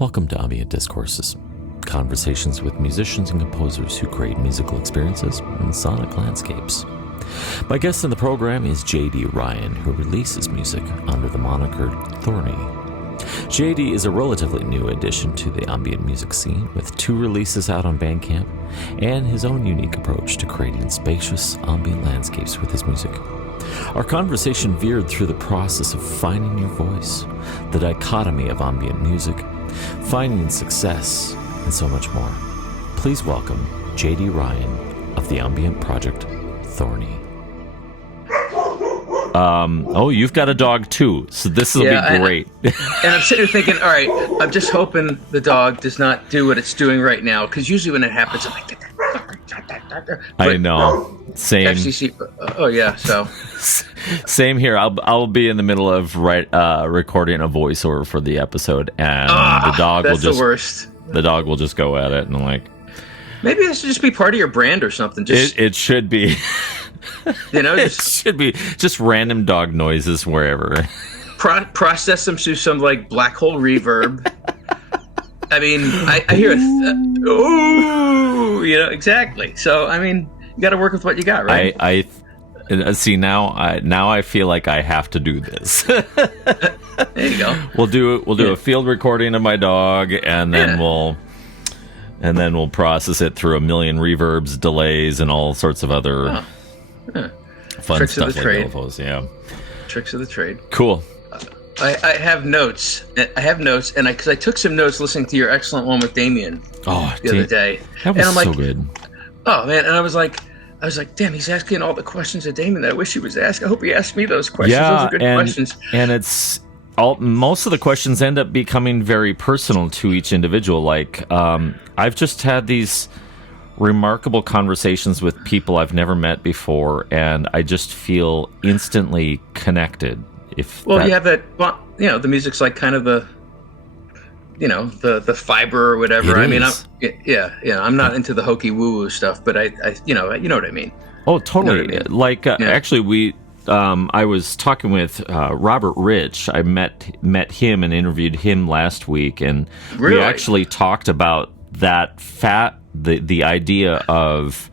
Welcome to Ambient Discourses, conversations with musicians and composers who create musical experiences and sonic landscapes. My guest in the program is J.D. Ryan, who releases music under the moniker Thorny. J.D. is a relatively new addition to the ambient music scene, with 2 releases out on Bandcamp, and his own unique approach to creating spacious ambient landscapes with his music. Our conversation veered through the process of finding your voice, the dichotomy of ambient music, finding success, and so much more. Please welcome J.D. Ryan of the ambient project Thorny. You've got a dog too, so this will be great. And I'm sitting here thinking, all right, I'm just hoping the dog does not do what it's doing right now, because usually when it happens, I'm like, I know. Same. FCC. Oh yeah. So. Same here. I'll be in the middle of recording a voiceover for the episode, and the dog will just. The worst. The dog will just go at it, and I'm like. Maybe this should just be part of your brand or something. It should be. It should be just random dog noises wherever. Process them through some like black hole reverb. I mean, I hear exactly. So I mean, you got to work with what you got, right? I see now. I feel like I have to do this. There you go. We'll do a field recording of my dog, and then we'll process it through a million reverbs, delays, and all sorts of other fun tricks stuff of the like trade. those. Yeah, tricks of the trade. Cool. I have notes. And because I took some notes listening to your excellent one with Damien the other day. That was so good. Oh man! And I was like, damn, he's asking all the questions of Damien that I wish he was asking. I hope he asked me those questions. Yeah, those are good questions. And it's most of the questions end up becoming very personal to each individual. Like, I've just had these remarkable conversations with people I've never met before, and I just feel instantly connected. You have that. Well, the music's like kind of the fiber or whatever. I mean, I'm not into the hokey woo woo stuff, but I you know what I mean. Oh, totally. You know what I mean? Like, actually, I was talking with Robert Rich. I met him and interviewed him last week, and really? We actually talked about that the idea of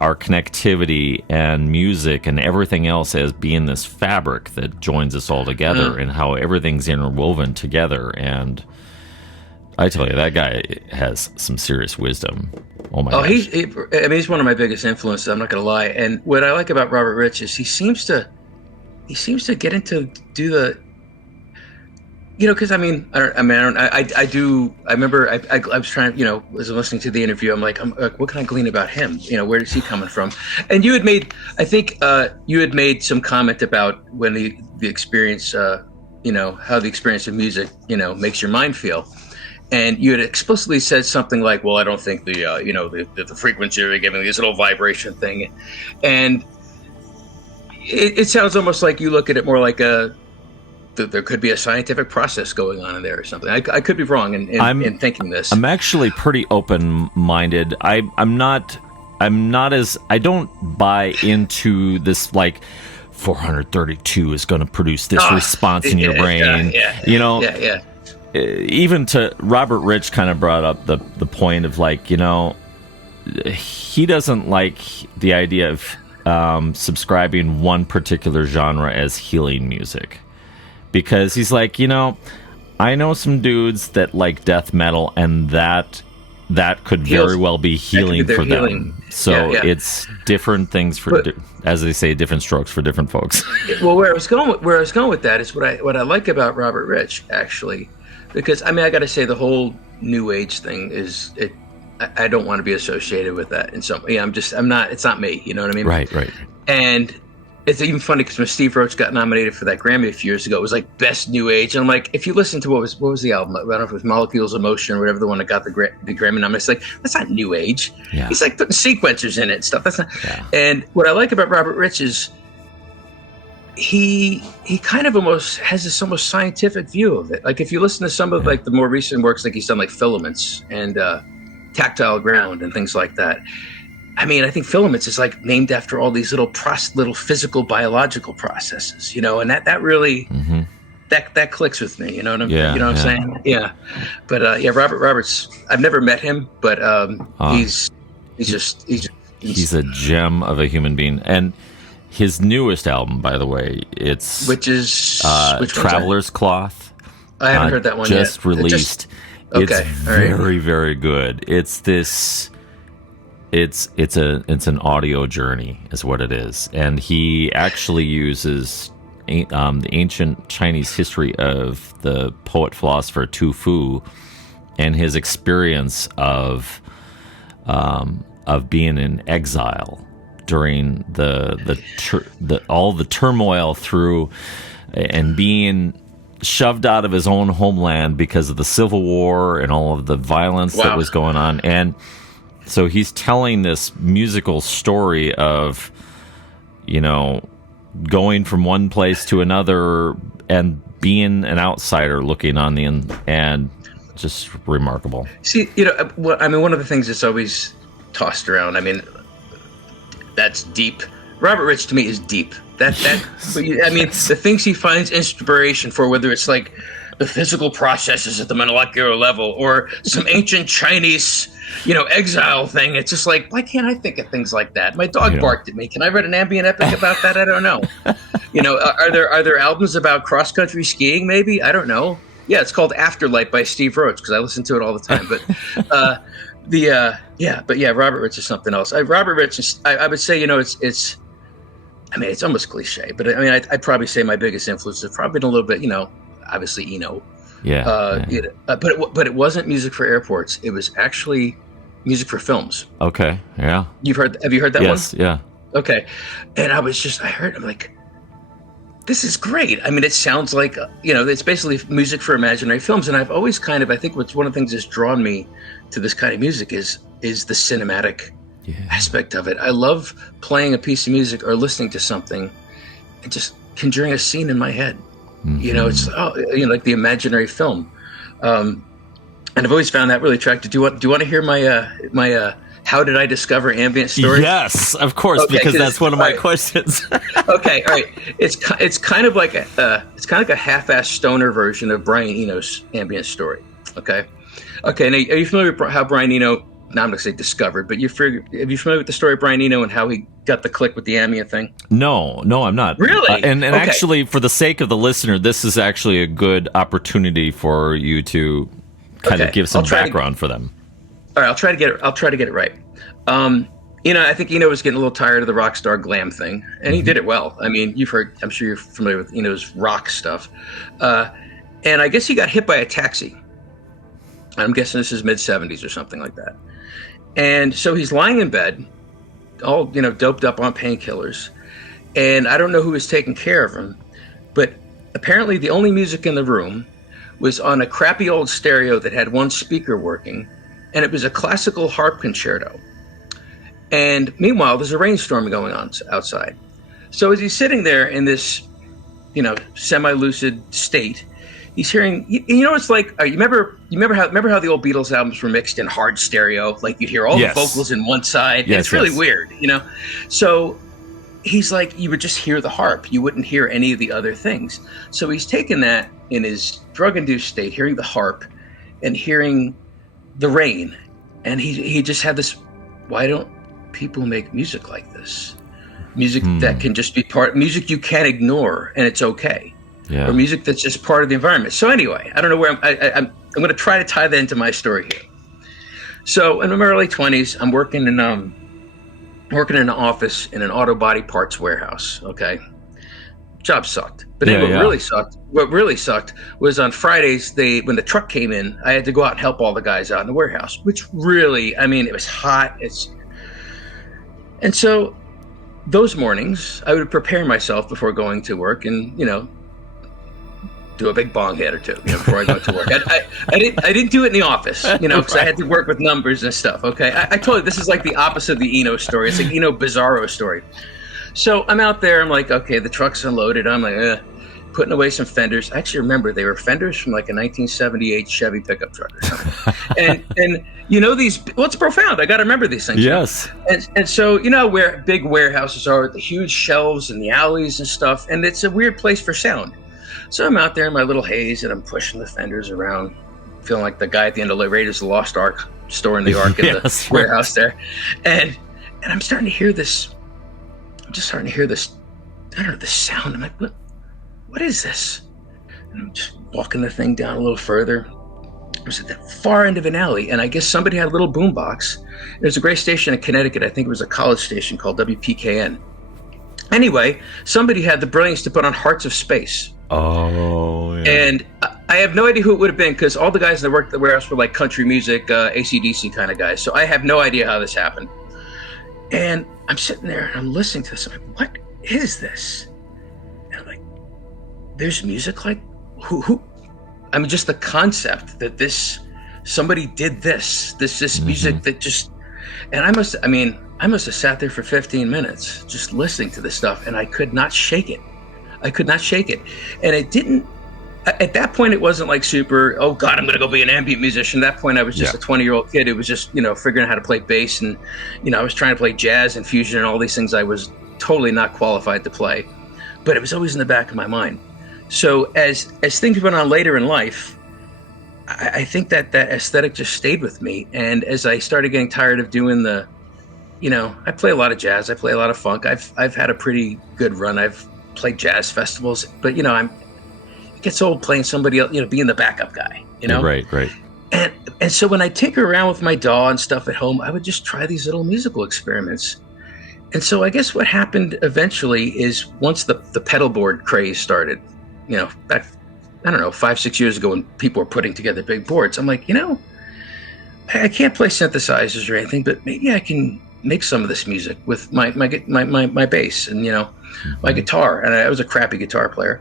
our connectivity and music and everything else as being this fabric that joins us all together, and how everything's interwoven together. And I tell you, that guy has some serious wisdom. Oh my gosh. He's one of my biggest influences. I'm not going to lie. And what I like about Robert Rich is he seems to get into do the. Because I remember I was trying, as listening to the interview, I'm like, what can I glean about him? Where is he coming from? And you had made some comment about when the experience, how the experience of music, makes your mind feel. And you had explicitly said something like, well, I don't think the frequency are giving this little vibration thing. And it sounds almost like you look at it more like there could be a scientific process going on in there or something. I could be wrong in thinking this. I'm actually pretty open-minded. I don't buy into this like 432 is going to produce this response in your brain. Yeah. Even to Robert Rich kind of brought up the point of like, he doesn't like the idea of subscribing one particular genre as healing music. Because he's like, I know some dudes that like death metal, and that could very well be healing for them. So it's different things as they say, different strokes for different folks. Well, where I was going with that is what I like about Robert Rich, actually, because I got to say the whole New Age thing is it. I don't want to be associated with that. And so I'm not. It's not me. You know what I mean? Right. And it's even funny because when Steve Roach got nominated for that Grammy a few years ago, it was like Best New Age. And I'm like, if you listen to what was the album? I don't know if it was Molecules of Motion or whatever, the one that got the Grammy nomination. It's like, that's not New Age. Yeah. He's like putting sequencers in it and stuff. That's not. Yeah. And what I like about Robert Rich is he kind of almost has this almost scientific view of it. Like if you listen to some of like the more recent works, like he's done like Filaments and Tactile Ground and things like that. I think Filaments is like named after all these little physical biological processes, and that really that clicks with me. You know what I'm Yeah, you know what I'm saying? Yeah. But yeah, Robert Roberts. I've never met him, but he's a gem of a human being. And his newest album, by the way, which Traveler's Cloth. I haven't heard that one yet. Just released. It's very, very good. It's an audio journey, is what it is, and he actually uses the ancient Chinese history of the poet philosopher Tu Fu and his experience of being in exile during all the turmoil through and being shoved out of his own homeland because of the Civil War and all of the violence that was going on. And so he's telling this musical story of, going from one place to another and being an outsider looking on the and just remarkable. See, one of the things that's always tossed around, that's deep. Robert Rich to me is deep. The things he finds inspiration for, whether it's like the physical processes at the molecular level or some ancient Chinese, exile thing. It's just like, why can't I think of things like that? My dog barked at me. Can I write an ambient epic about that? I don't know. Are there albums about cross-country skiing? Maybe, I don't know. Yeah, it's called Afterlight by Steve Roach because I listen to it all the time. But Robert Rich is something else. Robert Rich, I would say, it's almost cliche, but I'd probably say my biggest influence is probably a little bit, obviously Eno. But it wasn't music for airports. It was actually music for films. Okay, yeah. Have you heard that one? Yes, yeah. Okay, and I'm like, this is great. It sounds like, it's basically music for imaginary films. And I've always I think what's one of the things that's drawn me to this kind of music is the cinematic aspect of it. I love playing a piece of music or listening to something and just conjuring a scene in my head. Mm-hmm. It's like the imaginary film. And I've always found that really attractive. Do you want to hear my how did I discover ambient story? Yes, of course, because that's one of my questions. Okay, all right. It's kind of like a half-assed stoner version of Brian Eno's ambient story. Okay. Now, are you familiar with how Brian Eno? Now I'm going to say discovered, but are you familiar with the story of Brian Eno and how he got the click with the ambient thing? No, I'm not. Really? And actually, for the sake of the listener, this is actually a good opportunity for you to kind of give some background for them. All right, I'll try to get it right. I think Eno was getting a little tired of the rock star glam thing, and he did it well. I'm sure you're familiar with Eno's rock stuff. And I guess he got hit by a taxi. I'm guessing this is mid-'70s or something like that. And so he's lying in bed, all, doped up on painkillers. And I don't know who was taking care of him, but apparently the only music in the room was on a crappy old stereo that had one speaker working, and it was a classical harp concerto. And meanwhile, there's a rainstorm going on outside. So as he's sitting there in this, semi-lucid state, he's hearing, it's like, you remember how the old Beatles albums were mixed in hard stereo? Like you'd hear all the vocals in one side. Yes, it's really weird, So he's like, you would just hear the harp. You wouldn't hear any of the other things. So he's taken that in his drug-induced state, hearing the harp and hearing the rain. And he just had this, why don't people make music like this? Music that can just be music you can't ignore and it's okay. Yeah. Or music that's just part of the environment. So anyway, I don't know where I'm going to try to tie that into my story here. So in my early 20s, I'm working in an office in an auto body parts warehouse. Okay, job sucked. But then what really sucked was on Fridays when the truck came in, I had to go out and help all the guys out in the warehouse. Which really, it was hot. And so those mornings, I would prepare myself before going to work, and do a big bong hit or two, before I go to work. I didn't do it in the office, because I had to work with numbers and stuff. Okay, I told you this is like the opposite of the Eno story. It's like Eno Bizarro story. So I'm out there. I'm like, okay, the truck's unloaded. I'm like, putting away some fenders. I actually remember they were fenders from like a 1978 Chevy pickup truck or something. and these. Well, it's profound. I got to remember these things. Yes. And so where big warehouses are, the huge shelves and the alleys and stuff, and it's a weird place for sound. So I'm out there in my little haze and I'm pushing the fenders around, feeling like the guy at the end of the Raiders of the Lost Ark, storing the Ark in the warehouse there. And I'm starting to hear this. I'm just starting to hear this, I don't know, this sound. I'm like, what is this? And I'm just walking the thing down a little further. It was at the far end of an alley, and I guess somebody had a little boombox. There's a great station in Connecticut. I think it was a college station called WPKN. Anyway, somebody had the brilliance to put on Hearts of Space. Oh, yeah. And I have no idea who it would have been, because all the guys that worked at the warehouse were like country music, AC/DC kind of guys. So I have no idea how this happened. And I'm sitting there and I'm listening to this. I'm like, what is this? And I'm like, there's music like who? I mean, just the concept that somebody did this music that just, and I must have sat there for 15 minutes just listening to this stuff, and I could not shake it. And it didn't, at that point, it wasn't like super, oh God, I'm going to go be an ambient musician. At that point, I was just a 20-year-old kid. It was just, figuring out how to play bass. And, I was trying to play jazz and fusion and all these things I was totally not qualified to play. But it was always in the back of my mind. So as things went on later in life, I think that aesthetic just stayed with me. And as I started getting tired of doing I play a lot of jazz. I play a lot of funk. I've had a pretty good run. I've played jazz festivals, but it gets old playing somebody else, being the backup guy, Right. And so when I tinker around with my DAW and stuff at home, I would just try these little musical experiments. And so I guess what happened eventually is once the pedal board craze started, back, I don't know, 5-6 years ago when people were putting together big boards, I'm like, I can't play synthesizers or anything, but maybe I can make some of this music with my bass and, my guitar. And I was a crappy guitar player.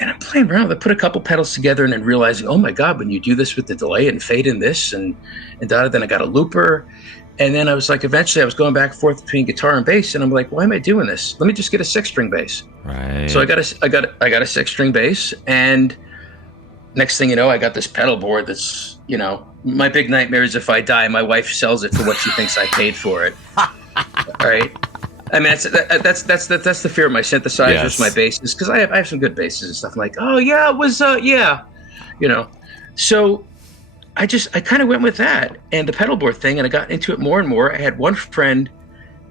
And I'm playing around with it, put a couple pedals together and then realizing, oh my God, when you do this with the delay and fade in this and then I got a looper. And then I was like, eventually I was going back and forth between guitar and bass, and I'm like, why am I doing this? Let me just get a 6-string bass. Right. So I got a 6-string bass, and next thing you know, I got this pedal board that's, my big nightmare is if I die, my wife sells it for what she thinks I paid for it. All right. I mean, that's the fear of my synthesizers, my basses, because I have some good basses and stuff. I'm like, oh yeah, it was So I kind of went with that and the pedal board thing, and I got into it more and more. I had one friend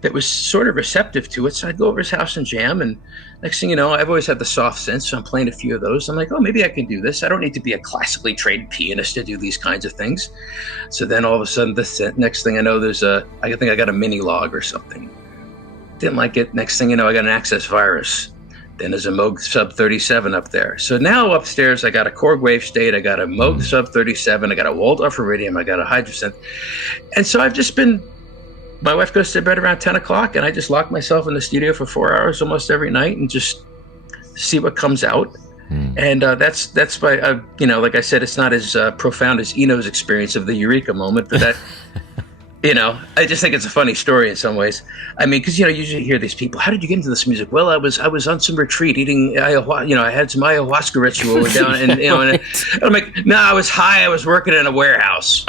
that was sort of receptive to it, so I'd go over his house and jam. And next thing you know, I've always had the soft synths, so I'm playing a few of those. I'm like, oh, maybe I can do this. I don't need to be a classically trained pianist to do these kinds of things. So then all of a sudden, the synth, next thing I know, I think I got a mini log or something. Didn't like it. Next thing you know, I got an access virus. Then there's a Moog Sub 37 up there. So now upstairs, I got a Korg Wave State, I got a Moog Sub 37, I got a Waldorf Iridium, I got a Hydrosynth. And so I've just been, my wife goes to bed around 10 o'clock, and I just lock myself in the studio for 4 hours almost every night and just see what comes out. And that's why, like I said, it's not as profound as Eno's experience of the Eureka moment, but that... I just think it's a funny story in some ways. I mean, because, usually you hear these people, how did you get into this music? Well, I was on some retreat eating ayahuasca, I had some ayahuasca ritual down and, and I'm like, no, I was high. I was working in a warehouse.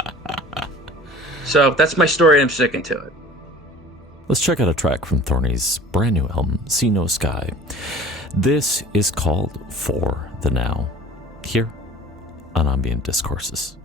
So that's my story. I'm sticking to it. Let's check out a track from Thorny's brand new album, See No Sky. This is called For the Now, here on Ambient Discourses.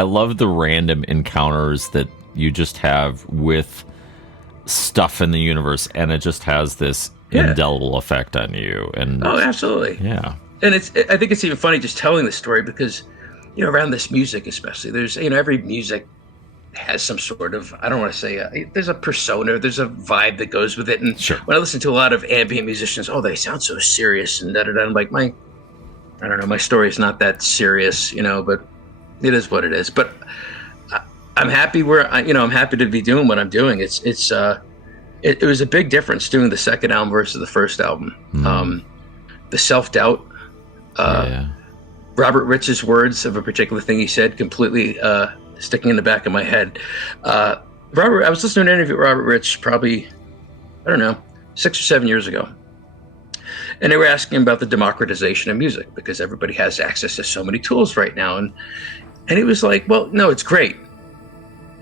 I love the random encounters that you just have with stuff in the universe, and it just has this indelible effect on you. And oh, absolutely. Yeah. And I think it's even funny just telling this story because, around this music especially, there's, every music has some sort of, I don't want to say, there's a persona, there's a vibe that goes with it. And Sure. when I listen to a lot of ambient musicians, they sound so serious and da-da-da. I'm like, I don't know, my story is not that serious, but it is what it is. But I'm happy I'm happy to be doing what I'm doing. It was a big difference doing the second album versus the first album. The self-doubt, Robert Rich's words of a particular thing he said completely sticking in the back of my head. I was listening to an interview with Robert Rich probably, 6 or 7 years ago. And they were asking about the democratization of music because everybody has access to so many tools right now. And he was like, well, no, it's great.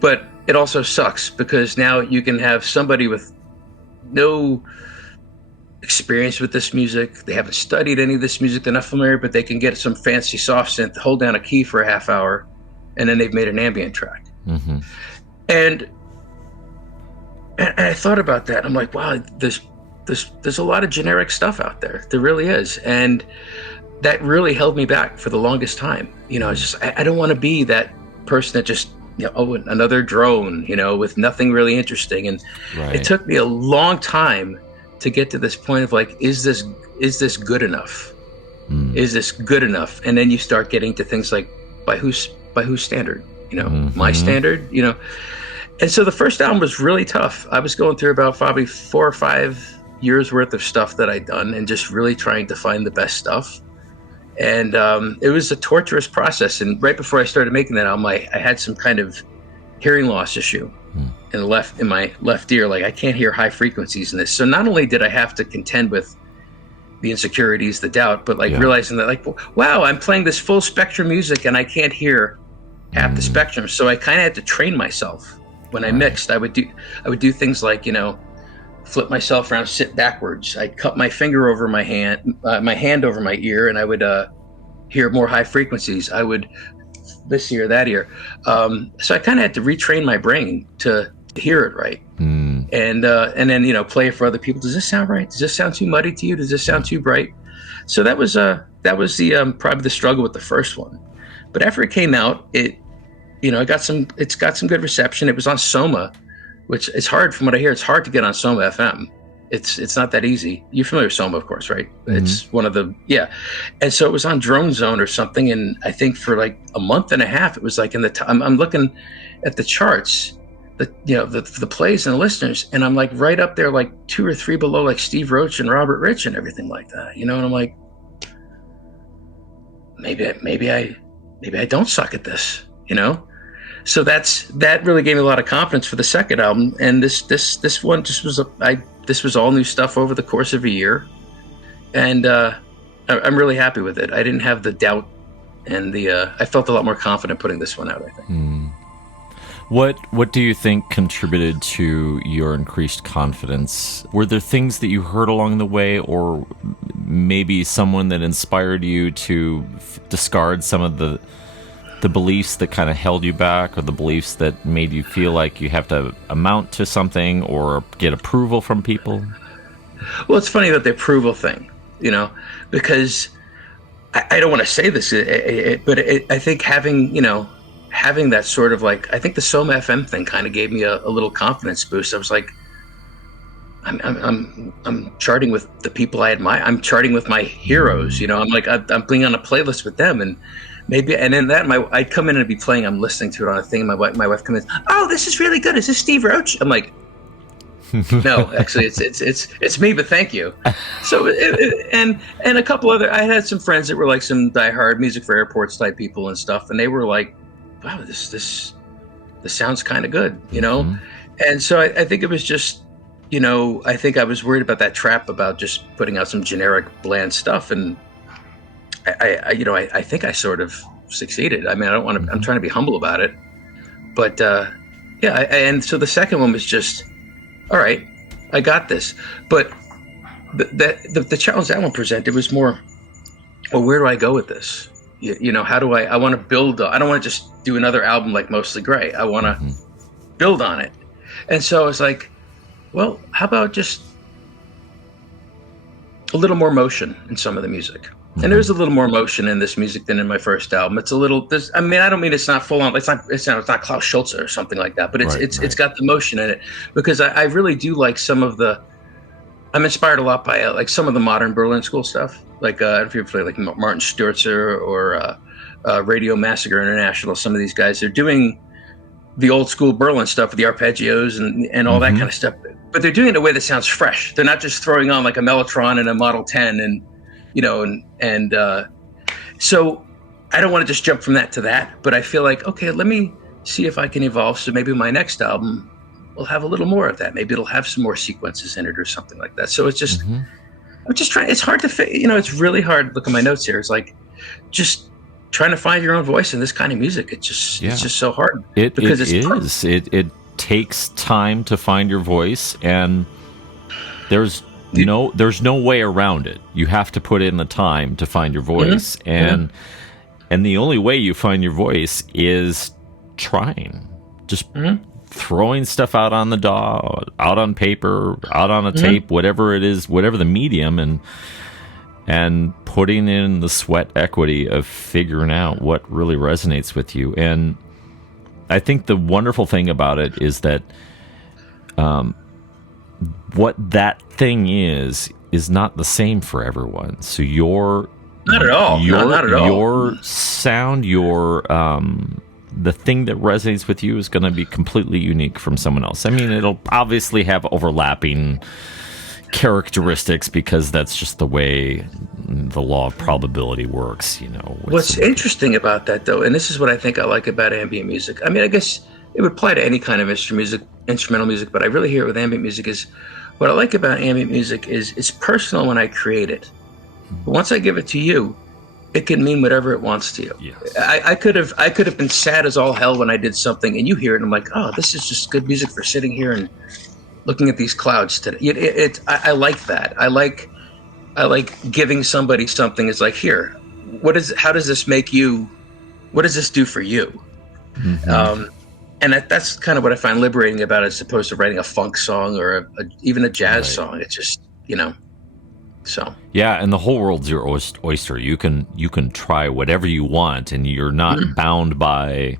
But it also sucks because now you can have somebody with no experience with this music. They haven't studied any of this music. They're not familiar, but they can get some fancy soft synth, hold down a key for a half hour, and then they've made an ambient track. Mm-hmm. And I thought about that. I'm like, wow, there's a lot of generic stuff out there. There really is. And that really held me back for the longest time. It's just, I don't want to be that person that just, another drone, with nothing really interesting. And It took me a long time to get to this point of like, is this good enough? Is this good enough? And then you start getting to things like, by whose standard? My standard, And so the first album was really tough. I was going through about probably 4 or 5 years worth of stuff that I'd done and just really trying to find the best stuff. And it was a torturous process. And right before I started making that album, I had some kind of hearing loss issue in my left ear. Like I can't hear high frequencies in this. So not only did I have to contend with the insecurities, the doubt, but realizing that like, wow, I'm playing this full spectrum music and I can't hear half the spectrum. So I kind of had to train myself. When I mixed, I would do things like, flip myself around, sit backwards. I'd cup my finger over my hand over my ear, and I would hear more high frequencies. I would this ear, that ear. So I kind of had to retrain my brain to hear it right. And then, play it for other people. Does this sound right? Does this sound too muddy to you? Does this sound too bright? So that was the probably the struggle with the first one. But after it came out, it's got some good reception. It was on Soma, which is hard from what I hear. It's hard to get on Soma FM. It's not that easy. You're familiar with Soma, of course, right? Mm-hmm. It's one of the, And so it was on Drone Zone or something. And I think for like a month and a half, it was like I'm looking at the charts, the plays and the listeners. And I'm like right up there, like 2 or 3 below, like Steve Roach and Robert Rich and everything like that, And I'm like, maybe I don't suck at this, So that really gave me a lot of confidence for the second album, and this one just was this was all new stuff over the course of a year, and I'm really happy with it. I didn't have the doubt, and I felt a lot more confident putting this one out, I think. What do you think contributed to your increased confidence? Were there things that you heard along the way, or maybe someone that inspired you to discard some of the beliefs that kind of held you back, or the beliefs that made you feel like you have to amount to something or get approval from people? Well, it's funny about the approval thing, because I don't want to say this, but I think having that sort of like, I think the Soma FM thing kind of gave me a little confidence boost. I was like, I'm charting with the people I admire. I'm charting with my heroes, I'm like, I'm playing on a playlist with them, and maybe, and then I'd come in and be playing, I'm listening to it on a thing, and my wife comes in, oh, this is really good. Is this Steve Roach? I'm like, no, actually it's me, but thank you. So, and a couple other, I had some friends that were like some diehard Music for Airports type people and stuff, and they were like, wow, this sounds kind of good, And so I think it was just, I think I was worried about that trap about just putting out some generic bland stuff, and I think I sort of succeeded. I mean, I don't want to, I'm trying to be humble about it, but and so the second one was just, all right, I got this. But the challenge that one presented was more, well, where do I go with this? How do I want to build, I don't want to just do another album like Mostly Gray. I want to build on it. And so I was like, well, how about just a little more motion in some of the music? And there's a little more motion in this music than in my first album. It's a little, I don't mean it's not full on, it's not Klaus Schulze or something like that, but it's got the motion in it, because I really do like some of I'm inspired a lot by like some of the modern Berlin School stuff. Like if you play like Martin Sturzer or Radio Massacre International, some of these guys, they're doing the old school Berlin stuff with the arpeggios and all that kind of stuff, but they're doing it in a way that sounds fresh. They're not just throwing on like a Mellotron and a Model 10 and so I don't want to just jump from that to that, but I feel like, okay, let me see if I can evolve. So maybe my next album will have a little more of that. Maybe it'll have some more sequences in it or something like that. So it's just, I'm just trying, it's hard to fit, it's really hard. Look at my notes here. It's like, just trying to find your own voice in this kind of music. It's just so hard. It takes time to find your voice, and there's no way around it. You have to put in the time to find your voice, and the only way you find your voice is trying, just throwing stuff out on the DAW, out on paper, out on a tape, whatever it is, whatever the medium, and putting in the sweat equity of figuring out what really resonates with you. And I think the wonderful thing about it is that what that thing is not the same for everyone. So not at all. Not at all. Your sound, the thing that resonates with you is going to be completely unique from someone else. I mean, it'll obviously have overlapping characteristics, because that's just the way the law of probability works. What's interesting about that, though, and this is what I think I like about ambient music. I mean, I guess it would apply to any kind of instrumental music, but I really hear it with ambient music. Is what I like about ambient music is it's personal when I create it. But once I give it to you, it can mean whatever it wants to you. Yes. I could have been sad as all hell when I did something, and you hear it, and I'm like, oh, this is just good music for sitting here and looking at these clouds today. I like that. I like giving somebody something. It's like, here, how does this make you? What does this do for you? And that's kind of what I find liberating about it, as opposed to writing a funk song or even a jazz song. It's just, so. Yeah, and the whole world's your oyster. You can try whatever you want, and you're not bound by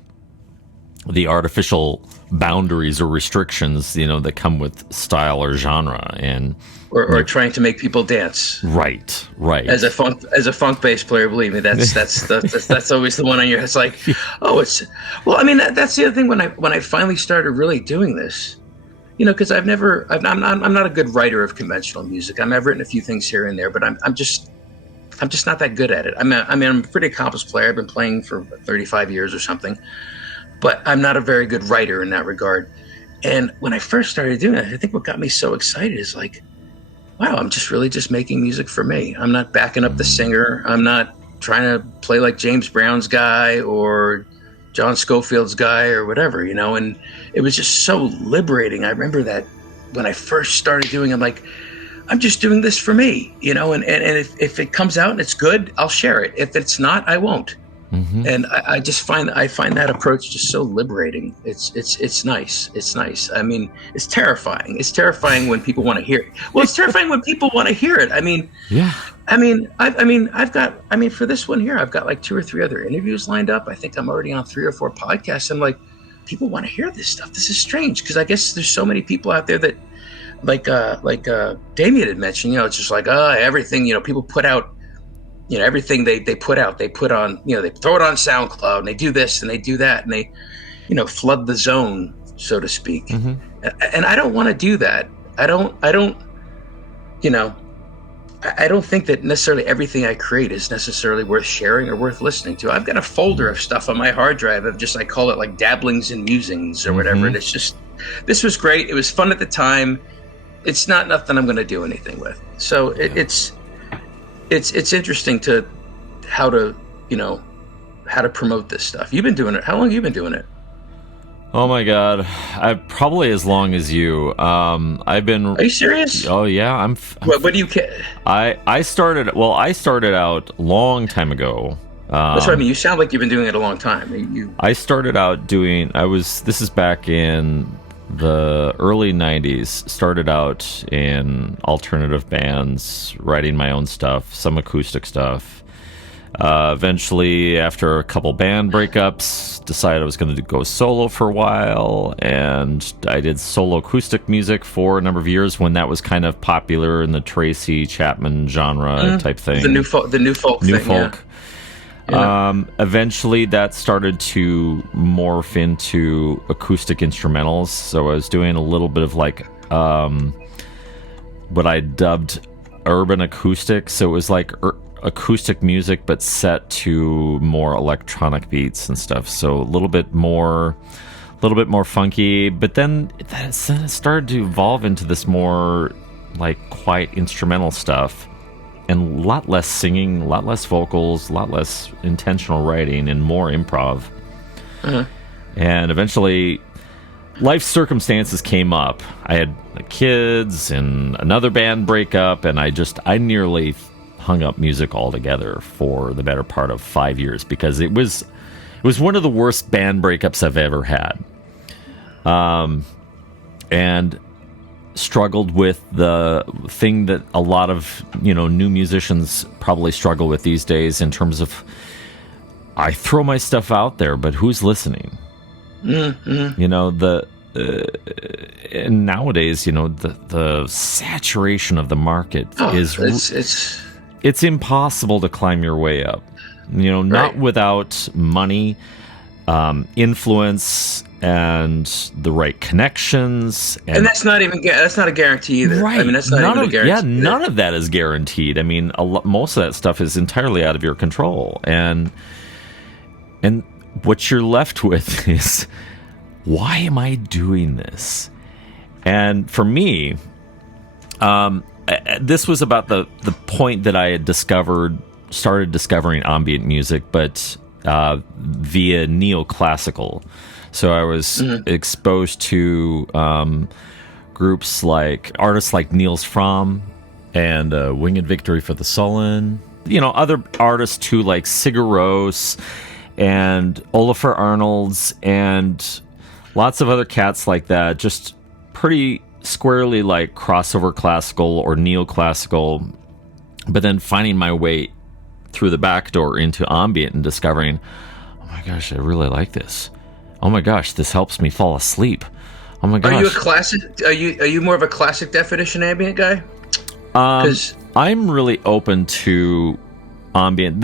the artificial boundaries or restrictions, that come with style or genre, and or trying to make people dance. Right. As a funk bass player, believe me, that's always the one on your. It's like, that's the other thing when I finally started really doing this, because I'm not a good writer of conventional music. I've written a few things here and there, but I'm just not that good at it. I'm a pretty accomplished player. I've been playing for 35 years or something. But I'm not a very good writer in that regard. And when I first started doing it, I think what got me so excited is like, wow, I'm just making music for me. I'm not backing up the singer. I'm not trying to play like James Brown's guy or John Scofield's guy or whatever, and it was just so liberating. I remember that when I first started doing it, I'm like, I'm just doing this for me, and if it comes out and it's good, I'll share it. If it's not, I won't. And I just find that approach just so liberating. It's nice. It's nice. I mean, it's terrifying. It's terrifying when people want to hear it. Well, it's terrifying when people want to hear it. I mean, yeah. For this one here, I've got like 2 or 3 other interviews lined up. I think I'm already on 3 or 4 podcasts. I'm like, people want to hear this stuff. This is strange, because I guess there's so many people out there that, like Damien had mentioned, it's just like, everything, people put out. Everything they put out, they put on, they throw it on SoundCloud, and they do this and they do that, and they, flood the zone, so to speak. And I don't want to do that. I don't think that necessarily everything I create is necessarily worth sharing or worth listening to. I've got a folder of stuff on my hard drive of just, I call it like dabblings and musings or whatever. And it's just, this was great. It was fun at the time. It's not nothing I'm going to do anything with. So it's interesting to how to promote this stuff. You've been doing it. How long have you been doing it? Oh my God, probably as long as you. I've been. Are you serious? Oh yeah, What do you care? I started out a long time ago, That's what I mean. You sound like you've been doing it a long time. I started out doing. This is back in the early 90s. Started out in alternative bands, writing my own stuff, some acoustic stuff. Eventually, after a couple band breakups, decided I was going to go solo for a while, and I did solo acoustic music for a number of years when that was kind of popular in the Tracy Chapman genre type thing. The new folk thing. Yeah. Yeah. Eventually, that started to morph into acoustic instrumentals. So I was doing a little bit of like what I dubbed urban acoustic. So it was like acoustic music, but set to more electronic beats and stuff. So a little bit more funky. But then it started to evolve into this more like quiet instrumental stuff. And a lot less singing, a lot less vocals, a lot less intentional writing, and more improv. Uh-huh. And eventually, life circumstances came up. I had kids and another band breakup, and I nearly hung up music altogether for the better part of 5 years because it was one of the worst band breakups I've ever had. And struggled with the thing that a lot of new musicians probably struggle with these days in terms of I throw my stuff out there, but who's listening? Mm-hmm. And nowadays the saturation of the market it's impossible to climb your way up, not right. without money, influence, and the right connections, and that's not a guarantee either. Right. I mean, that's not even a guarantee. Yeah, none of that is guaranteed. I mean, most of that stuff is entirely out of your control, and what you're left with is, why am I doing this? And for me, this was about the point that I had started discovering ambient music, but via neoclassical. So I was exposed to artists like Niels Fromm and Winged Victory for the Sullen. Other artists too, like Sigur Rós and Olafur Arnalds and lots of other cats like that. Just pretty squarely like crossover classical or neoclassical, but then finding my way through the back door into ambient and discovering, oh my gosh, I really like this. Oh my gosh, this helps me fall asleep. Oh my gosh. Are you a classic? Are you more of a classic definition ambient guy? I'm really open to ambient.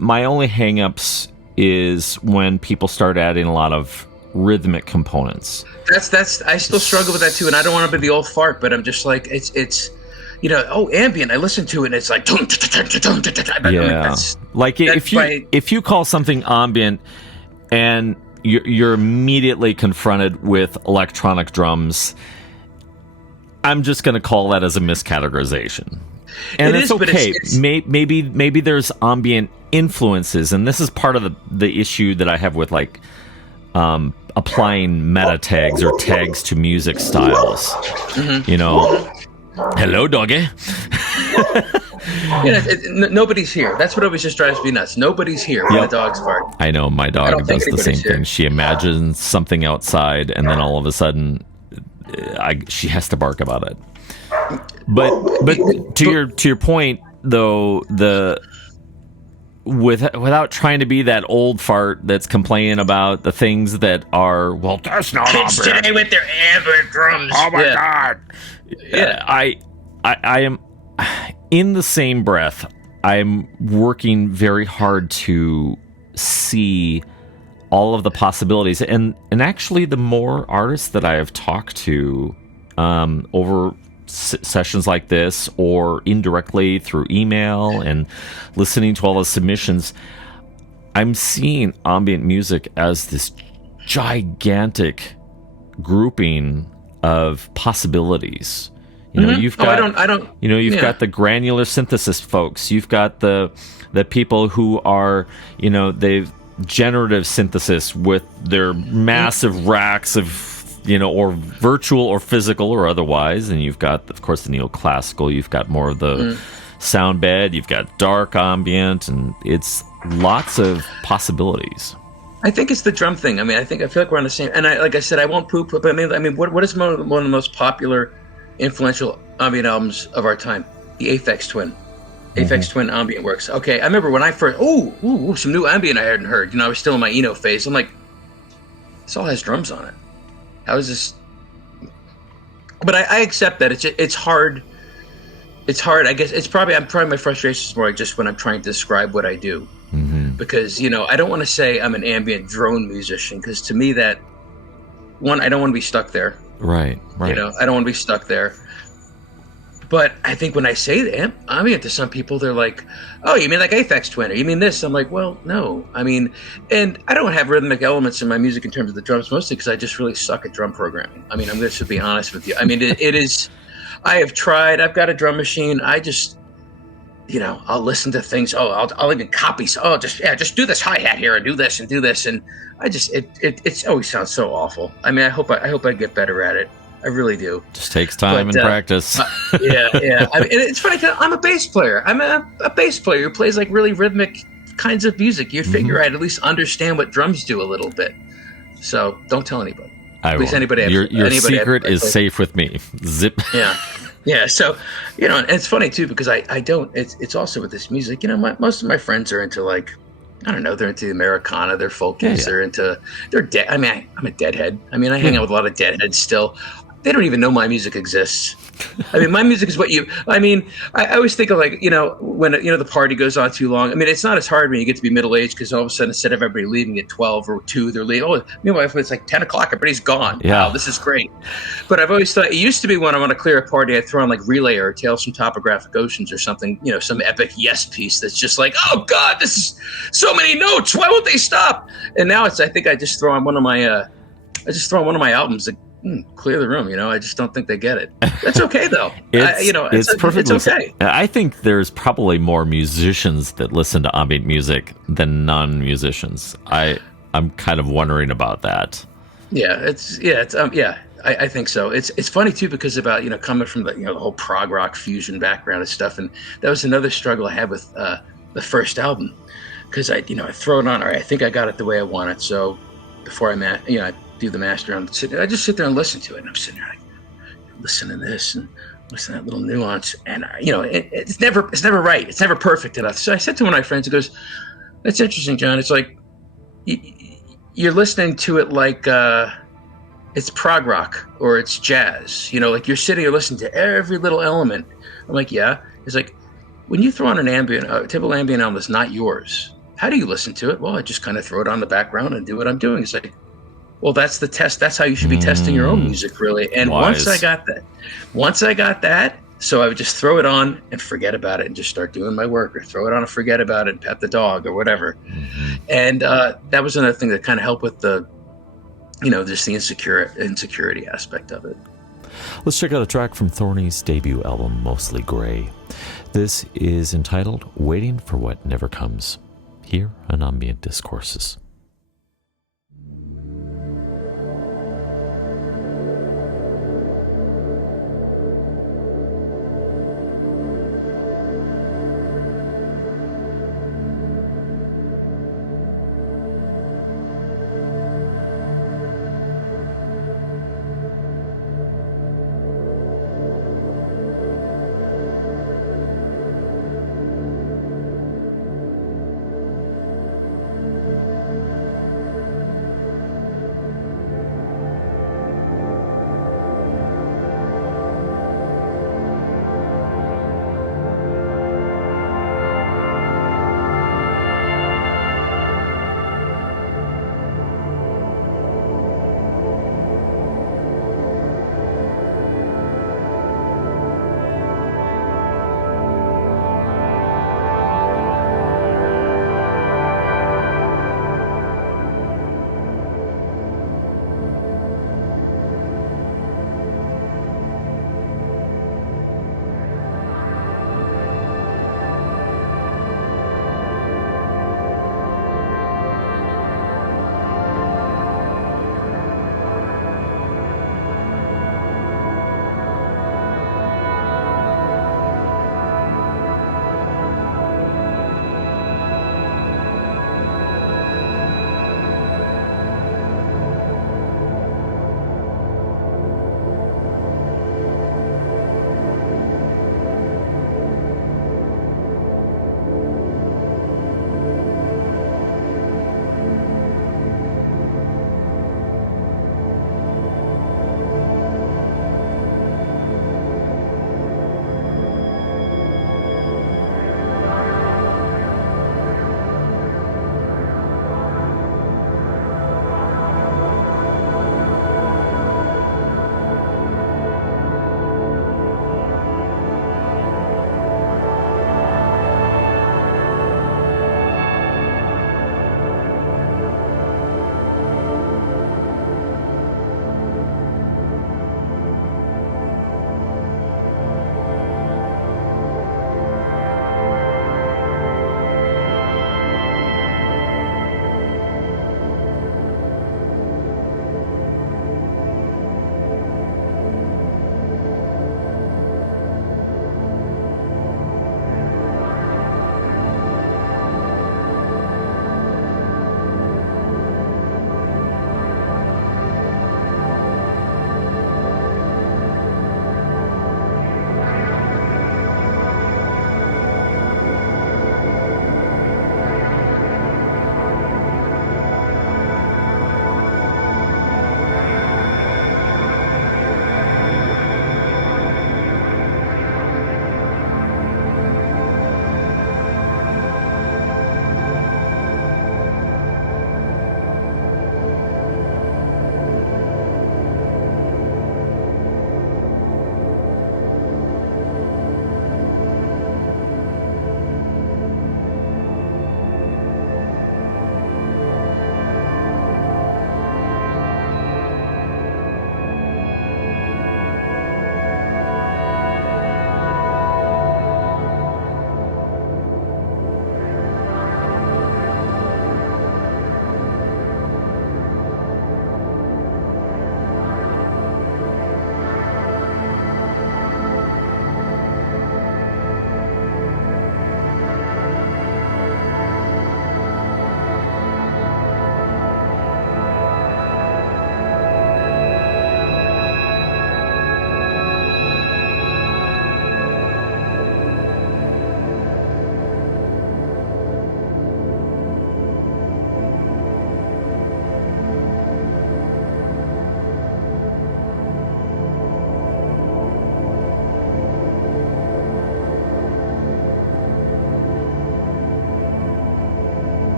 My only hang-ups is when people start adding a lot of rhythmic components. That's I still struggle with that too, and I don't want to be the old fart, but I'm just like it's ambient. I listen to it and it's like yeah. Like if you call something ambient and you're immediately confronted with electronic drums, I'm just going to call that as a miscategorization. And it's okay. Maybe there's ambient influences, and this is part of the issue that I have with like applying meta tags or tags to music styles. Mm-hmm. Hello, doggy. Nobody's here. That's what always just drives me nuts. Nobody's here when the dogs fart. I know, my dog does the same thing. She imagines something outside, and then all of a sudden, she has to bark about it. But to your point, though, without trying to be that old fart that's complaining about the things that are, well, that's not kids ambient. Today with their ambient drums. Oh my god! Yeah. I am in the same breath. I'm working very hard to see all of the possibilities, and actually, the more artists that I have talked to over sessions like this, or indirectly through email and listening to all the submissions, I'm seeing ambient music as this gigantic grouping of possibilities. You've got got the granular synthesis folks. You've got the people who are, they've generative synthesis with their massive racks of, or virtual or physical or otherwise. And you've got, of course, the neoclassical. You've got more of the sound bed. You've got dark ambient, and it's lots of possibilities. I think it's the drum thing. I mean, I feel like we're on the same. And like I said, I won't poo-poo. But I mean, what is one of the most popular, influential ambient albums of our time? The Aphex Twin. Aphex Twin Ambient Works. Okay, I remember when I first. Some new ambient I hadn't heard. You know, I was still in my Eno phase. I'm like, this all has drums on it. How is this? But I accept that it's hard. It's hard. I guess I'm probably my frustration is more like just when I'm trying to describe what I do. Because, you know, I don't want to say I'm an ambient drone musician, because to me that, one, I don't want to be stuck there. Right. You know, I don't want to be stuck there. But I think when I say ambient to some people, they're like, oh, you mean like Aphex Twin, or you mean this? I'm like, well, no. I mean, and I don't have rhythmic elements in my music in terms of the drums, mostly because I just really suck at drum programming. I mean, I'm just to be honest with you. I mean, it is, I have tried, I've got a drum machine. I just, you know, I'll listen to things. Oh, I'll even copy. Oh, just do this hi-hat here and do this. And I just, it always sounds so awful. I mean, I hope I get better at it. I really do. Just takes time and practice. Yeah. I mean, it's funny because I'm a bass player. I'm a bass player who plays like really rhythmic kinds of music. You'd figure I'd at least understand what drums do a little bit. So don't tell anybody. At least anybody. Your secret is safe with me. Zip. Yeah. So, you know, and it's funny too because I don't. It's also with this music. You know, most of my friends are into like, I don't know, they're into Americana, they're folkies, they're dead. I mean, I'm a deadhead. I mean, I hang out with a lot of deadheads still. They don't even know my music exists. I mean, my music is I always think of like, you know, when, you know, the party goes on too long. I mean, it's not as hard when you get to be middle-aged because all of a sudden, instead of everybody leaving at 12 or 2, they're leaving. Oh, meanwhile, it's like 10 o'clock, everybody's gone. Yeah. Wow, this is great. But I've always thought, it used to be when I want to clear a party, I'd throw on like Relay or Tales from Topographic Oceans or something, you know, some epic Yes piece that's just like, oh God, this is so many notes. Why won't they stop? And now I think I just throw on one of my albums that, clear the room, you know. I just don't think they get it. That's okay though. It's perfectly okay. I think there's probably more musicians that listen to ambient music than non-musicians. I'm kind of wondering about that. I think so. It's funny too because about, you know, coming from the, you know, the whole prog rock fusion background and stuff, and that was another struggle I had with the first album because I throw it on. All right, I think I got it the way I want it. So before I do the master, I just sit there and listen to it, and I'm sitting there like, listen to this and listen to that little nuance, and you know, it's never right, it's never perfect enough. So I said to one of my friends, he goes, "That's interesting, John. It's like you're listening to it like it's prog rock or it's jazz. You know, like you're sitting and listening to every little element." I'm like, "Yeah." He's like, "When you throw on a typical ambient album that's not yours, how do you listen to it?" "Well, I just kind of throw it on the background and do what I'm doing." It's like, well, that's the test. That's how you should be testing your own music, really. And wise. once I got that, so I would just throw it on and forget about it and just start doing my work, or throw it on and forget about it and pet the dog or whatever. And that was another thing that kind of helped with the, you know, just the insecurity aspect of it. Let's check out a track from Thorny's debut album, Mostly Gray. This is entitled Waiting for What Never Comes, here on Ambient Discourses.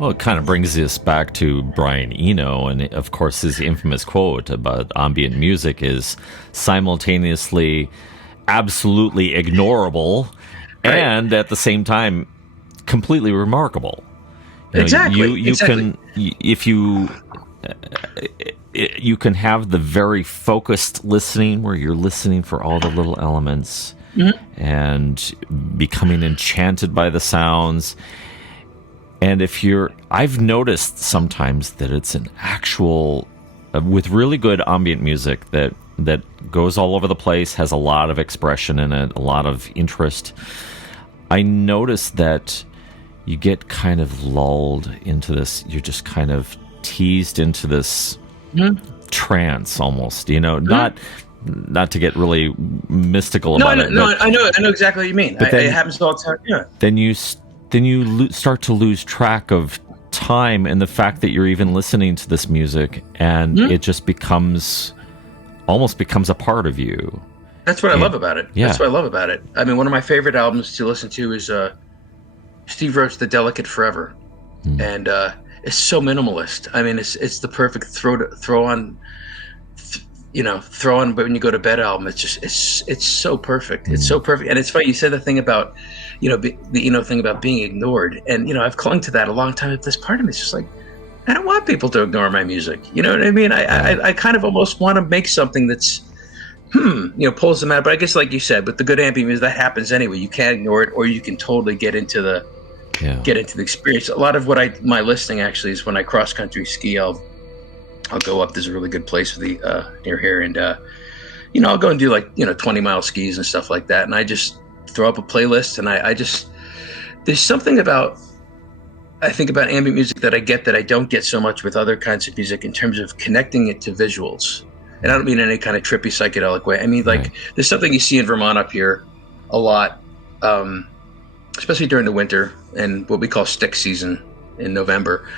Well, it kind of brings us back to Brian Eno, and of course his infamous quote about ambient music is simultaneously absolutely ignorable and at the same time completely remarkable. Exactly. You can, if you can have the very focused listening where you're listening for all the little elements and becoming enchanted by the sounds. And I've noticed sometimes that it's an actual, with really good ambient music that goes all over the place, has a lot of expression in it, a lot of interest. I notice that you get kind of lulled into this, you're just kind of teased into this trance almost, not to get really mystical about it. No, I know exactly what you mean. It happens all the time. Yeah. Then you start to lose track of time and the fact that you're even listening to this music, and it just almost becomes a part of you. That's what I love about it. Yeah. That's what I love about it. I mean, one of my favorite albums to listen to is Steve Roach's "The Delicate Forever," and it's so minimalist. I mean, it's the perfect throw on. Throw on, but when you go to bed album, it's so perfect. It's so perfect, and it's funny you said the thing about, the Eno thing about being ignored, and I've clung to that a long time. This part of me is just like, I don't want people to ignore my music. You know what I mean? I kind of almost want to make something that's, pulls them out. But I guess, like you said, with the good ambient music, that happens anyway. You can't ignore it, or you can totally get into the experience. A lot of my listening actually is when I cross country ski. I'll go up. There's a really good place near here, and I'll go and do 20-mile skis and stuff like that. And I just throw up a playlist, and I just there's something about ambient music that I get that I don't get so much with other kinds of music in terms of connecting it to visuals. And I don't mean in any kind of trippy psychedelic way. I mean there's something you see in Vermont up here a lot, especially during the winter and what we call stick season in November,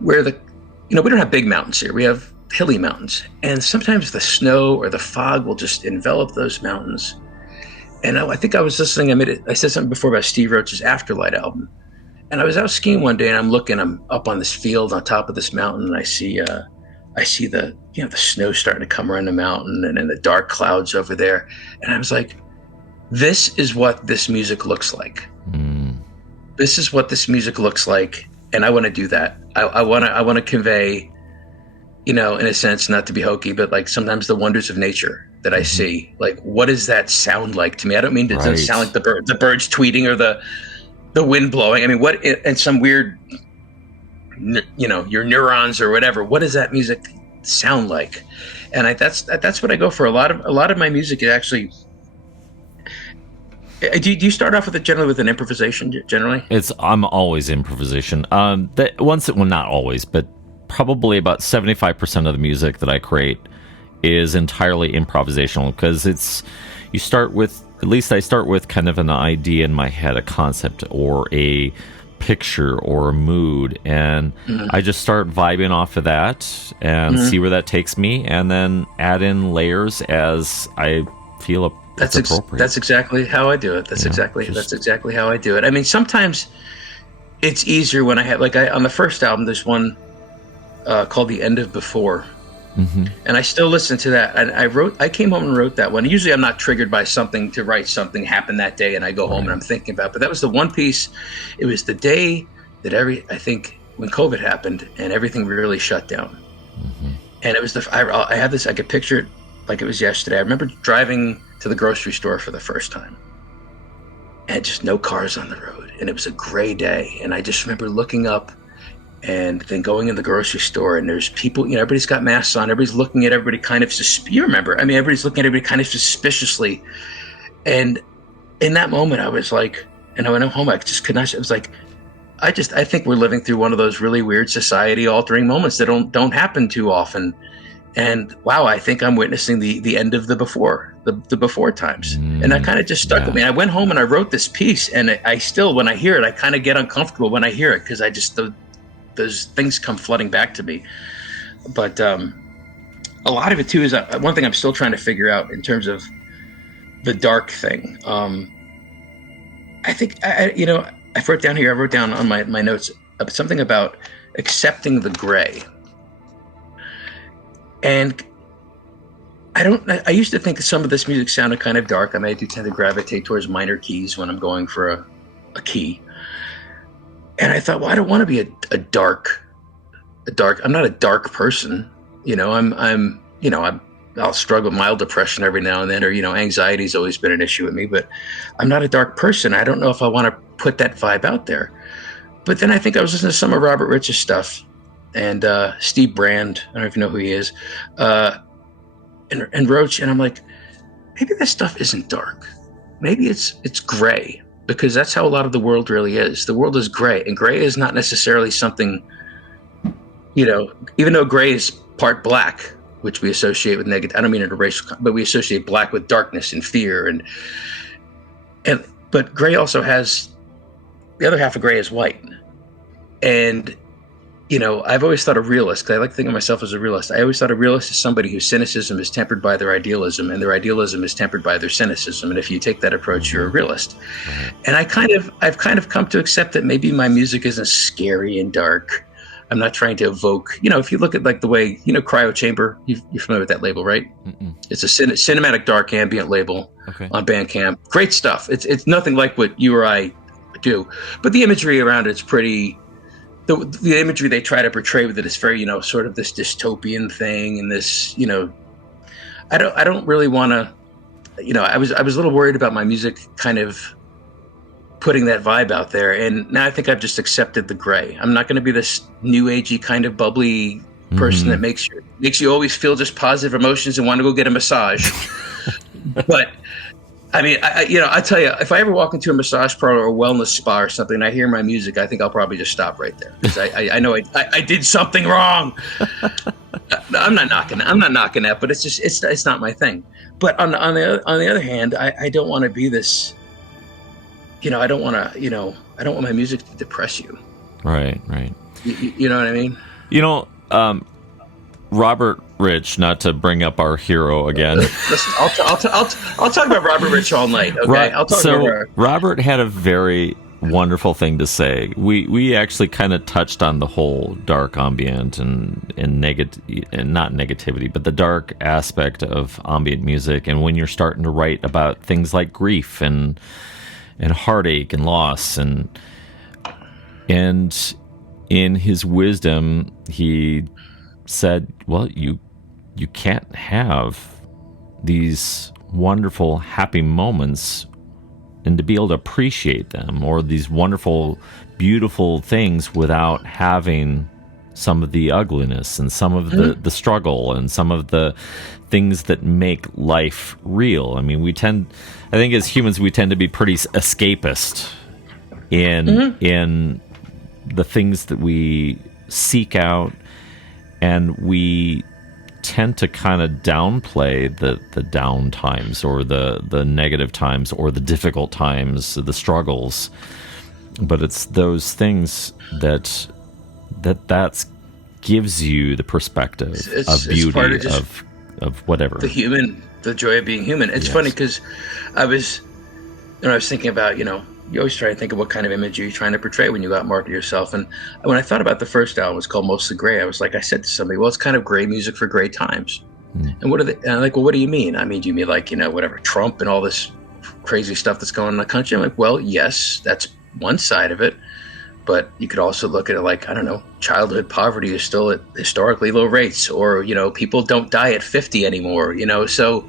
where we don't have big mountains here. We have hilly mountains. And sometimes the snow or the fog will just envelop those mountains. And I think I was listening, I said something before about Steve Roach's Afterlight album. And I was out skiing one day, and I'm up on this field on top of this mountain, and I see the snow starting to come around the mountain, and then the dark clouds over there. And I was like, this is what this music looks like. This is what this music looks like. And I want to do that. I want to convey, in a sense, not to be hokey, but sometimes the wonders of nature that I see. What does that sound like to me? I don't mean it doesn't sound like the birds tweeting or the wind blowing. I mean, what and some weird, your neurons or whatever. What does that music sound like? And that's what I go for. A lot of my music is actually. Do you start off generally with an improvisation? Generally, I'm always improvisation. Not always, but probably about 75% of the music that I create is entirely improvisational, because I start with kind of an idea in my head, a concept or a picture or a mood, and I just start vibing off of that and see where that takes me, and then add in layers as I feel That's exactly how I do it. That's exactly how I do it. I mean, sometimes it's easier when I have on the first album. There's one called "The End of Before," and I still listen to that. And I came home and wrote that one. Usually, I'm not triggered by something to write something happened that day, and I go home and I'm thinking about it. But that was the one piece. It was the day that I think when COVID happened and everything really shut down, and it was I have this. I could picture it like it was yesterday. I remember driving to the grocery store for the first time, and just no cars on the road, and it was a gray day, and I just remember looking up and then going in the grocery store, and there's people, everybody's got masks on, everybody's looking at everybody kind of everybody's looking at everybody kind of suspiciously, and in that moment I was like, and I went home, I just could not, it was like, I think we're living through one of those really weird society altering moments that don't happen too often. And wow, I think I'm witnessing the end of the before times. And that kind of just stuck with me. I went home and I wrote this piece, and I still, when I hear it, I kind of get uncomfortable when I hear it, because those things come flooding back to me. But a lot of it too is one thing I'm still trying to figure out in terms of the dark thing. I think I wrote down on my notes something about accepting the gray. And I used to think some of this music sounded kind of dark. I mean, I do tend to gravitate towards minor keys when I'm going for a key. And I thought, well, I don't want to be a dark, I'm not a dark person. You know, I'll struggle with mild depression every now and then, or, you know, anxiety's always been an issue with me, but I'm not a dark person. I don't know if I want to put that vibe out there. But then I think I was listening to some of Robert Rich's stuff, and Steve Brand, I don't know if you know who he is, and Roach, and I'm like, maybe this stuff isn't dark. Maybe it's gray, because that's how a lot of the world really is. The world is gray, and gray is not necessarily something, you know, even though gray is part black, which we associate with negative. I don't mean it a racial, but we associate black with darkness and fear, but gray also has, the other half of gray is white. And, you know, I've always thought a realist, because I like to think of myself as a realist. I always thought a realist is somebody whose cynicism is tempered by their idealism, and their idealism is tempered by their cynicism. And if you take that approach, you're a realist. And I've kind of come to accept that maybe my music isn't scary and dark. I'm not trying to evoke, you know, if you look at like the way, you know, Cryo Chamber, you're familiar with that label, right? Mm-mm. It's a cinematic dark ambient label on Bandcamp. Great stuff. It's nothing like what you or I do, but the imagery around it's pretty, the imagery they try to portray with it is very, you know, sort of this dystopian thing, and this, you know, I don't really want to, you know, I was a little worried about my music kind of putting that vibe out there, and now I think I've just accepted the gray. I'm not going to be this new agey kind of bubbly person that makes you always feel just positive emotions and want to go get a massage. But I mean, I tell you, if I ever walk into a massage parlor or a wellness spa or something, and I hear my music, I think I'll probably just stop right there, because I know I did something wrong. I'm not knocking that, but it's just it's not my thing. But on the other hand, I don't want to be this. You know, I don't want my music to depress you. Right. You know what I mean? You know, Robert Rich, not to bring up our hero again. Listen, I'll talk about Robert Rich all night. Okay, I'll talk about Robert had a very wonderful thing to say. We actually kind of touched on the whole dark ambient and not negativity, but the dark aspect of ambient music. And when you're starting to write about things like grief and heartache and loss, and in his wisdom, he said, well, you can't have these wonderful happy moments and to be able to appreciate them, or these wonderful beautiful things, without having some of the ugliness and some of the struggle and some of the things that make life real. I mean, I think as humans, we tend to be pretty escapist in the things that we seek out, and we tend to kind of downplay the down times, or the negative times, or the difficult times, the struggles. But it's those things that gives you the perspective of beauty, of whatever. The joy of being human. It's funny, because I was thinking about, you know, you always try to think of what kind of image you're trying to portray when you go out and market yourself. And when I thought about the first album, it's called Mostly Gray. I said to somebody, well, it's kind of gray music for gray times. And and I'm like, well, what do you mean? I mean, do you mean like, you know, whatever, Trump and all this crazy stuff that's going on in the country? I'm like, well, yes, that's one side of it. But you could also look at it like, I don't know, childhood poverty is still at historically low rates, or, you know, people don't die at 50 anymore, you know, so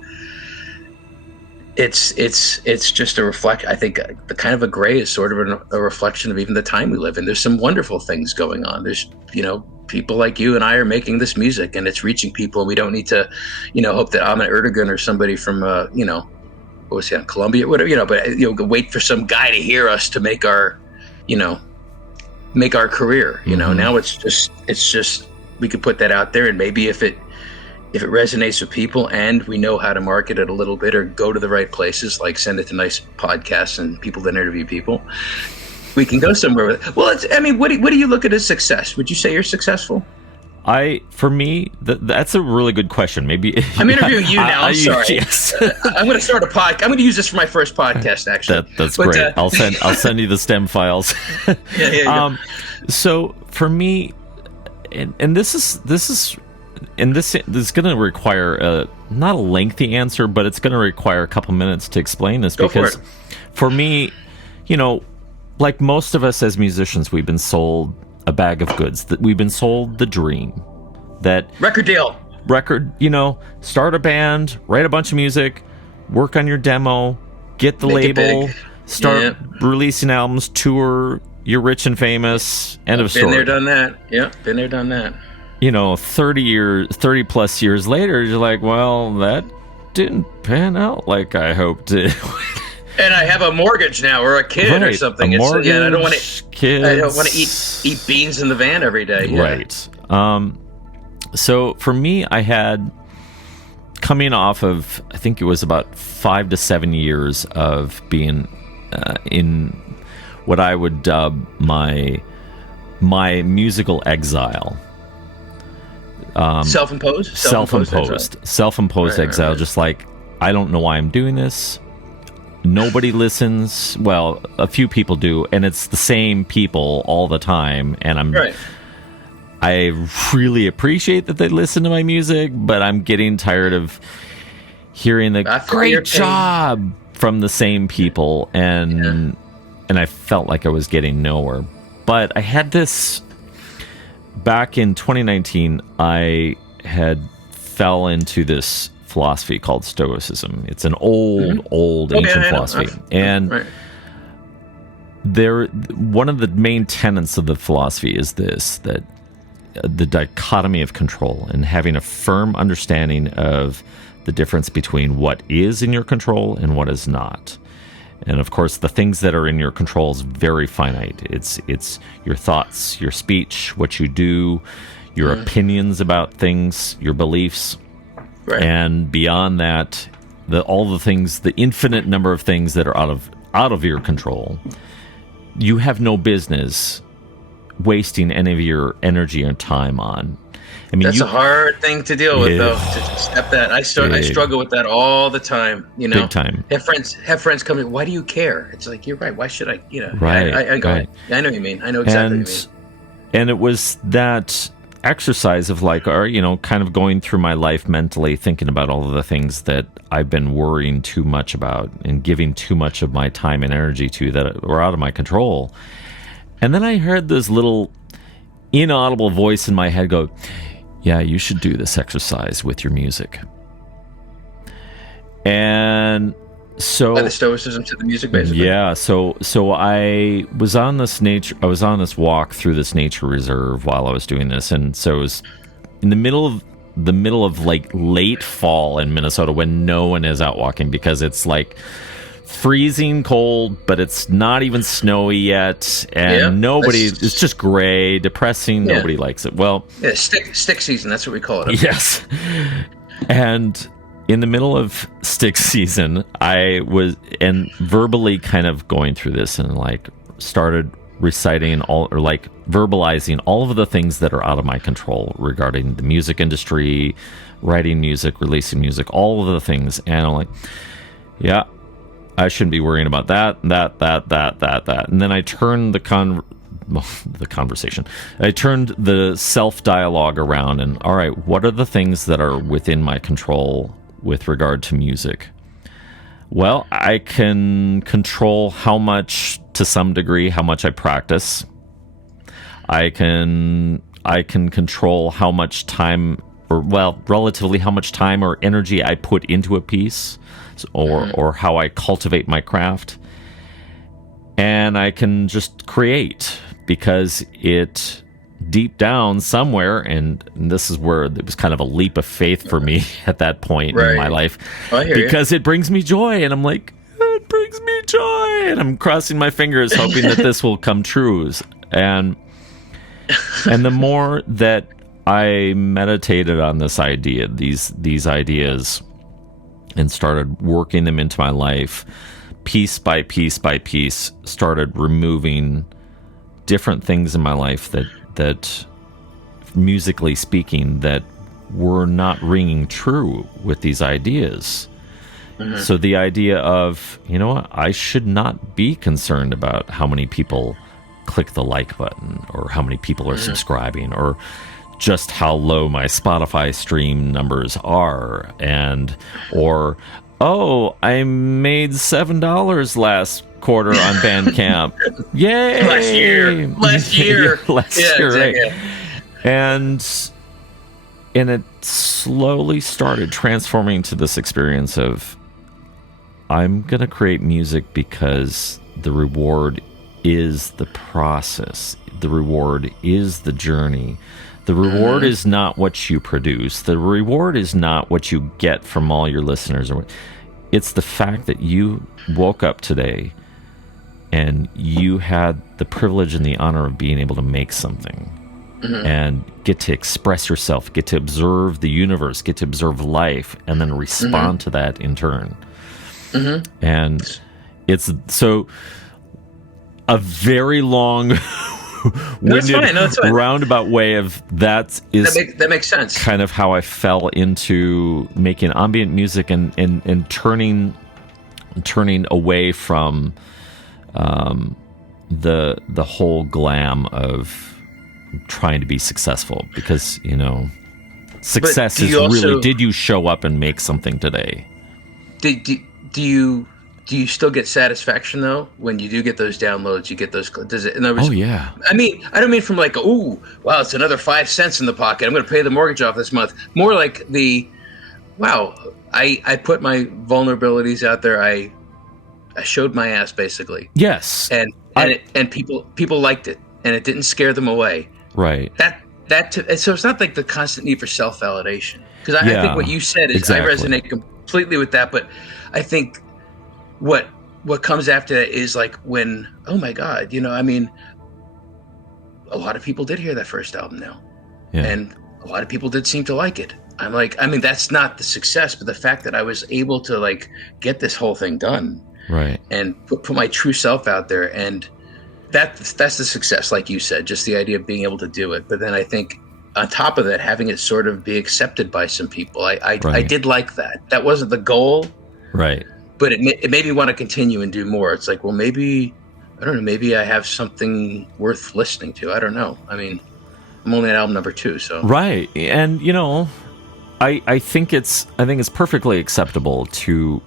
it's just a reflection. I think the kind of a gray is sort of a reflection of even the time we live in. There's some wonderful things going on. There's, you know, people like you and I are making this music, and it's reaching people, and we don't need to, you know, hope that Ahmet Erdogan or somebody from, you know, what was he on, Colombia, whatever, you know, but, you know, wait for some guy to hear us to make our career, you know. Now it's just we could put that out there, and maybe if it resonates with people, and we know how to market it a little bit, or go to the right places, like send it to nice podcasts and people that interview people, we can go somewhere with it. Well, what do you look at as success? Would you say you're successful? For me, that's a really good question. Maybe I'm interviewing you now. I'm sorry. Yes. I'm going to start a podcast. I'm going to use this for my first podcast, actually. That's great. I'll send you the stem files. Yeah. So for me, and this is going to require not a lengthy answer, but it's going to require a couple minutes to explain this. Go because for it. For me, like most of us as musicians, we've been sold a bag of goods. That we've been sold the dream that Record deal. Start a band, write a bunch of music, work on your demo, get the Make it label, big. start releasing albums, tour, you're rich and famous, end of story. Been there, done that. Yeah, been there, done that. 30 plus years later, you're like, well, that didn't pan out like I hoped it. And I have a mortgage now, or a kid, or something. A mortgage, I don't want to kids. eat beans in the van every day. Yeah. Right. So for me, I had, coming off of, I think it was about 5 to 7 years of being in what I would dub my musical exile. Self-imposed exile. Right. Just like, I don't know why I'm doing this. Nobody listens. Well, a few people do, and it's the same people all the time. And I really appreciate that they listen to my music, but I'm getting tired of hearing the great job from the same people, and I felt like I was getting nowhere. But I had this back in 2019. I had fell into this philosophy called Stoicism. It's an old ancient philosophy, and one of the main tenets of the philosophy is this: that the dichotomy of control, and having a firm understanding of the difference between what is in your control and what is not. And of course, the things that are in your control is very finite. It's your thoughts, your speech, what you do, your opinions about things, your beliefs. Right. And beyond that, all the things, the infinite number of things that are out of your control, you have no business wasting any of your energy and time on. I mean, that's a hard thing to deal with, though. To step that, I struggle with that all the time. Big time. Have friends come in. Why do you care? It's like, you're right. Why should I? Right. I know what you mean. I know exactly what you mean. And it was that exercise of like, kind of going through my life mentally, thinking about all of the things that I've been worrying too much about and giving too much of my time and energy to that were out of my control. And then I heard this little inaudible voice in my head go, yeah, you should do this exercise with your music. And so by the Stoicism to the music, basically. Yeah, so I was on this walk through this nature reserve while I was doing this, and so it was in the middle of like late fall in Minnesota when no one is out walking, because it's like freezing cold, but it's not even snowy yet, and it's just gray, depressing. Nobody likes it. Well, stick season, that's what we call it. Yes. And in the middle of stick season, I was verbally kind of going through this, and like started reciting verbalizing all of the things that are out of my control regarding the music industry, writing music, releasing music, all of the things. And I'm like, yeah, I shouldn't be worrying about that. And then I turned the conversation. I turned the self-dialogue around, and all right, what are the things that are within my control with regard to music? Well, I can control to some degree, how much I practice. I can control how much time, relatively how much time or energy I put into a piece, or how I cultivate my craft. And I can just create, because it deep down somewhere, and this is where it was kind of a leap of faith for me at that point in my life, because it brings me joy, and I'm like, it brings me joy, and I'm crossing my fingers hoping that this will come true. And the more that I meditated on this idea, these ideas, and started working them into my life, piece by piece by piece, started removing different things in my life that musically speaking, that were not ringing true with these ideas. Mm-hmm. So the idea of, I should not be concerned about how many people click the like button, or how many people are subscribing, or just how low my Spotify stream numbers are, or I made $7 last quarter on Bandcamp. Yay! Last year, last year, right? Yeah. And it slowly started transforming to this experience of, I'm gonna create music because the reward is the process. The reward is the journey. The reward is not what you produce. The reward is not what you get from all your listeners. It's the fact that you woke up today and you had the privilege and the honor of being able to make something and get to express yourself, get to observe the universe, get to observe life, and then respond to that in turn. And it's so a very long roundabout way of that makes sense. Kind of how I fell into making ambient music and turning away from the whole glam of trying to be successful, because success is really, did you show up and make something today? Do you still get satisfaction though when you do get those downloads? You get those. Does it? In other words, yeah. I mean, I don't mean from like, oh wow, it's another 5 cents in the pocket, I'm going to pay the mortgage off this month. More like wow, I put my vulnerabilities out there. I showed my ass basically. Yes. And people liked it, and it didn't scare them away. Right. So it's not like the constant need for self-validation, because I think what you said is exactly. I resonate completely with that, but I think what comes after that is like when, oh my God, I mean, a lot of people did hear that first album now, and a lot of people did seem to like it. I'm like, I mean, that's not the success, but the fact that I was able to like get this whole thing done, right, and put my true self out there, and that's the success, like you said, just the idea of being able to do it. But then I think on top of that, having it sort of be accepted by some people, I did like that. That wasn't the goal, right? But it made me want to continue and do more. It's like, well, maybe, I don't know, maybe I have something worth listening to. I don't know. I mean, I'm only at album number 2, so right. And I think it's perfectly acceptable to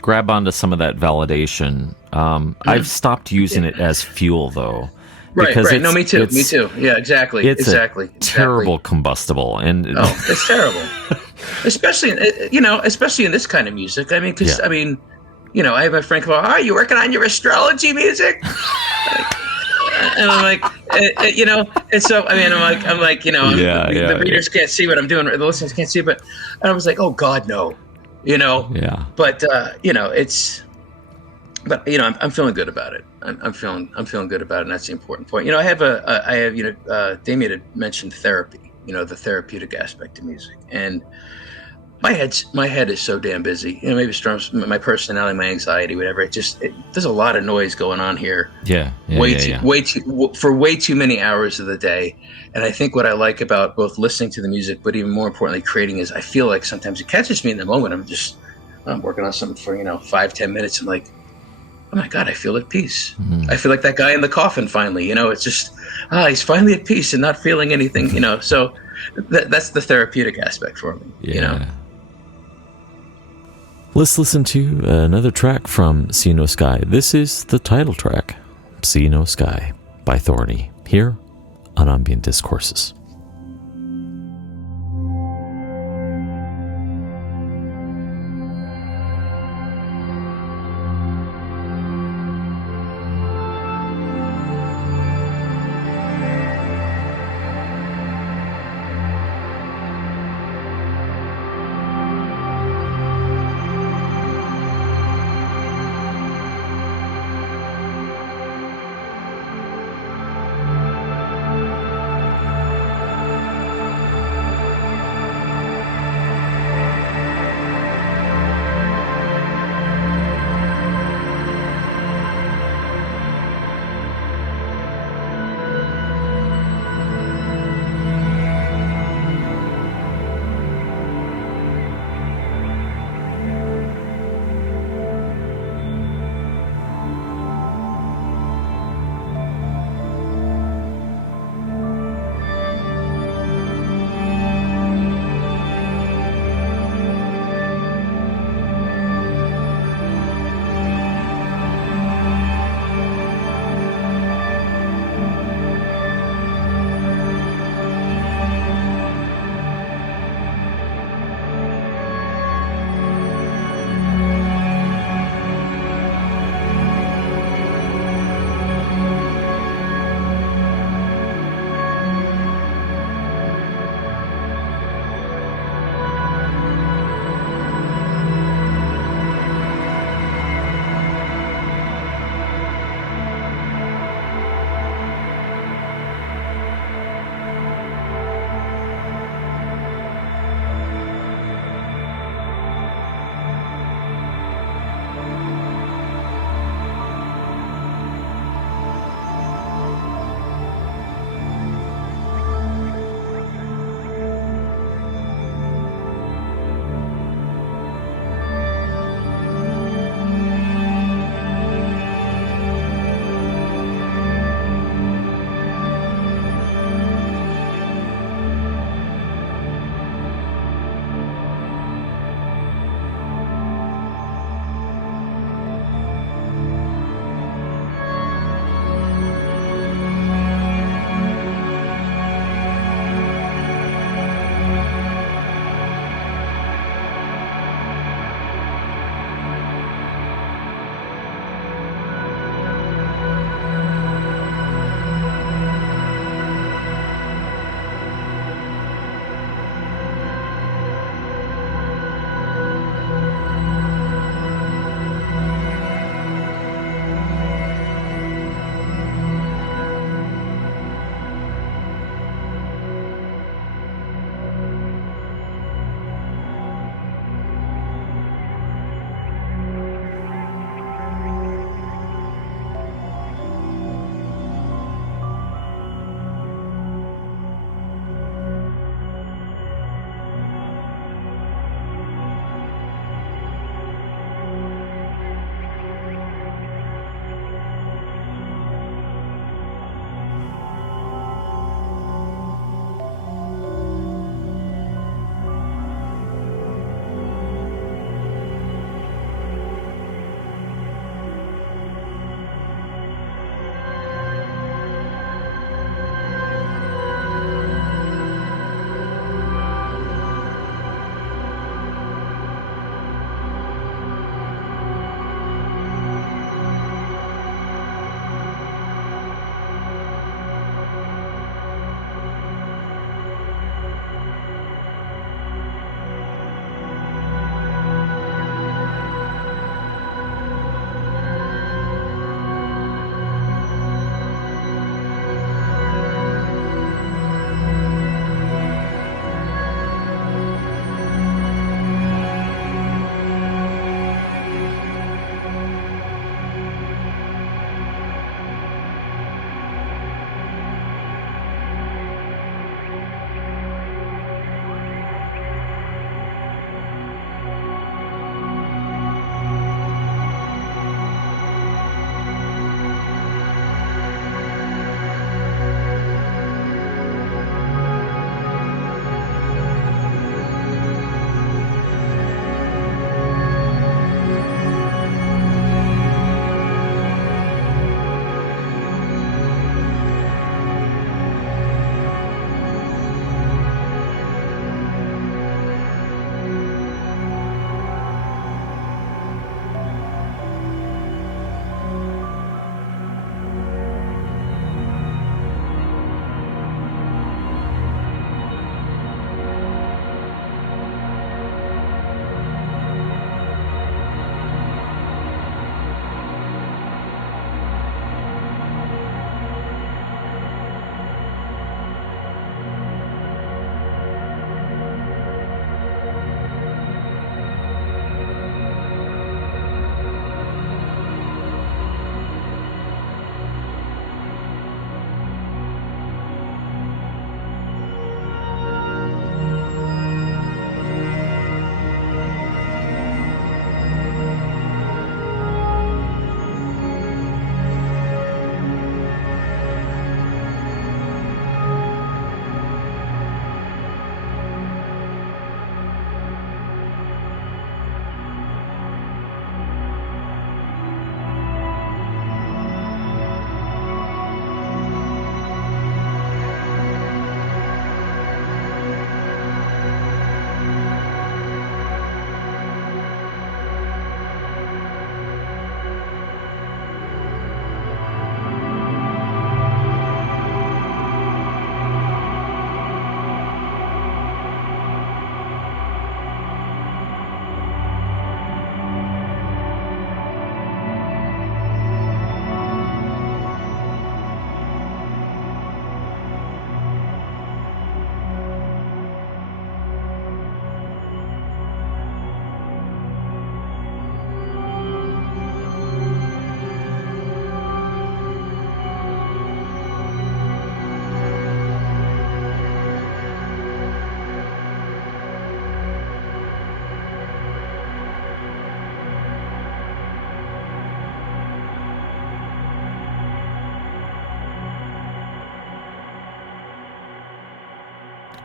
grab onto some of that validation. I've stopped using it as fuel, though. Right. No, me too. Yeah, exactly. It's a terrible combustible, and it's terrible. especially in this kind of music. I mean, because I have my friend go, "Oh, you working on your astrology music?" And I'm like, and so I mean, I'm like, the readers can't see what I'm doing, the listeners can't see, but I was like, oh God, no, But I'm feeling good about it. I'm feeling good about it, and that's the important point. I have Damien had mentioned therapy, the therapeutic aspect of music, and my head is so damn busy. Maybe it's from my personality, my anxiety, whatever. There's a lot of noise going on here. Way too many hours of the day. And I think what I like about both listening to the music, but even more importantly, creating, is I feel like sometimes it catches me in the moment. I'm working on something for 5-10 minutes. I'm like, oh my God, I feel at peace. I feel like that guy in the coffin finally. It's just he's finally at peace and not feeling anything. So that's the therapeutic aspect for me. Let's listen to another track from See No Sky. This is the title track, See No Sky, by Thorny, here on Ambient Discourses.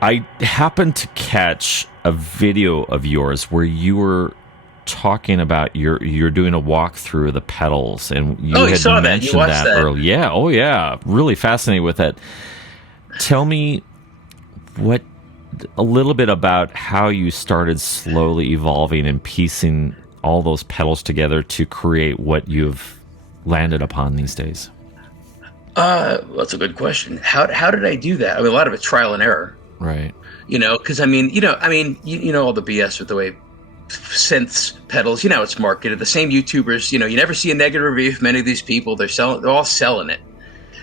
I happened to catch a video of yours where you were talking about you're doing a walkthrough of the pedals, and you had mentioned that earlier. Yeah, oh yeah, really fascinated with that. Tell me a little bit about how you started slowly evolving and piecing all those pedals together to create what you've landed upon these days. That's a good question. How did I do that? I mean, a lot of it's trial and error, right? Because you know all the BS with the way synths, pedals, it's marketed. The same YouTubers, you never see a negative review from many of these people. They're all selling it.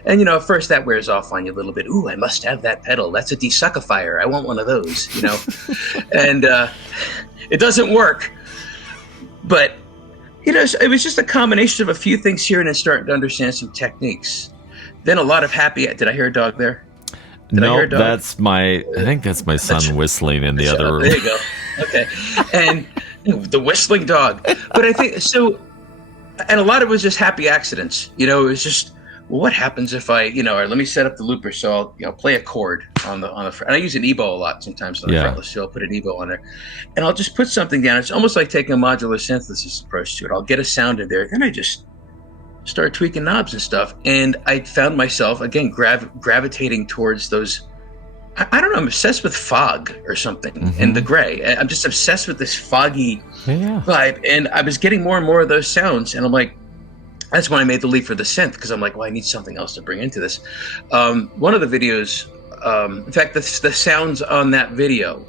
And, at first that wears off on you a little bit. Ooh, I must have that pedal. That's a desuckifier. I want one of those, and it doesn't work. But, it was just a combination of a few things here and then starting to understand some techniques. Then a lot of did I hear a dog there? No, I think that's my son whistling in the other room. There you go. Okay. And the whistling dog. But I think so, and a lot of it was just happy accidents. It was just, well, what happens if I, or let me set up the looper so I'll play a chord on the front. And I use an EBow a lot sometimes on the fretless, so I'll put an EBow on there. And I'll just put something down. It's almost like taking a modular synthesis approach to it. I'll get a sound in there, then I just start tweaking knobs and stuff. And I found myself, again, gravitating towards those, I don't know, I'm obsessed with fog or something, and the gray. I'm just obsessed with this foggy vibe. And I was getting more and more of those sounds. And I'm like, that's when I made the leap for the synth, because I'm like, well, I need something else to bring into this. One of the videos, in fact, the sounds on that video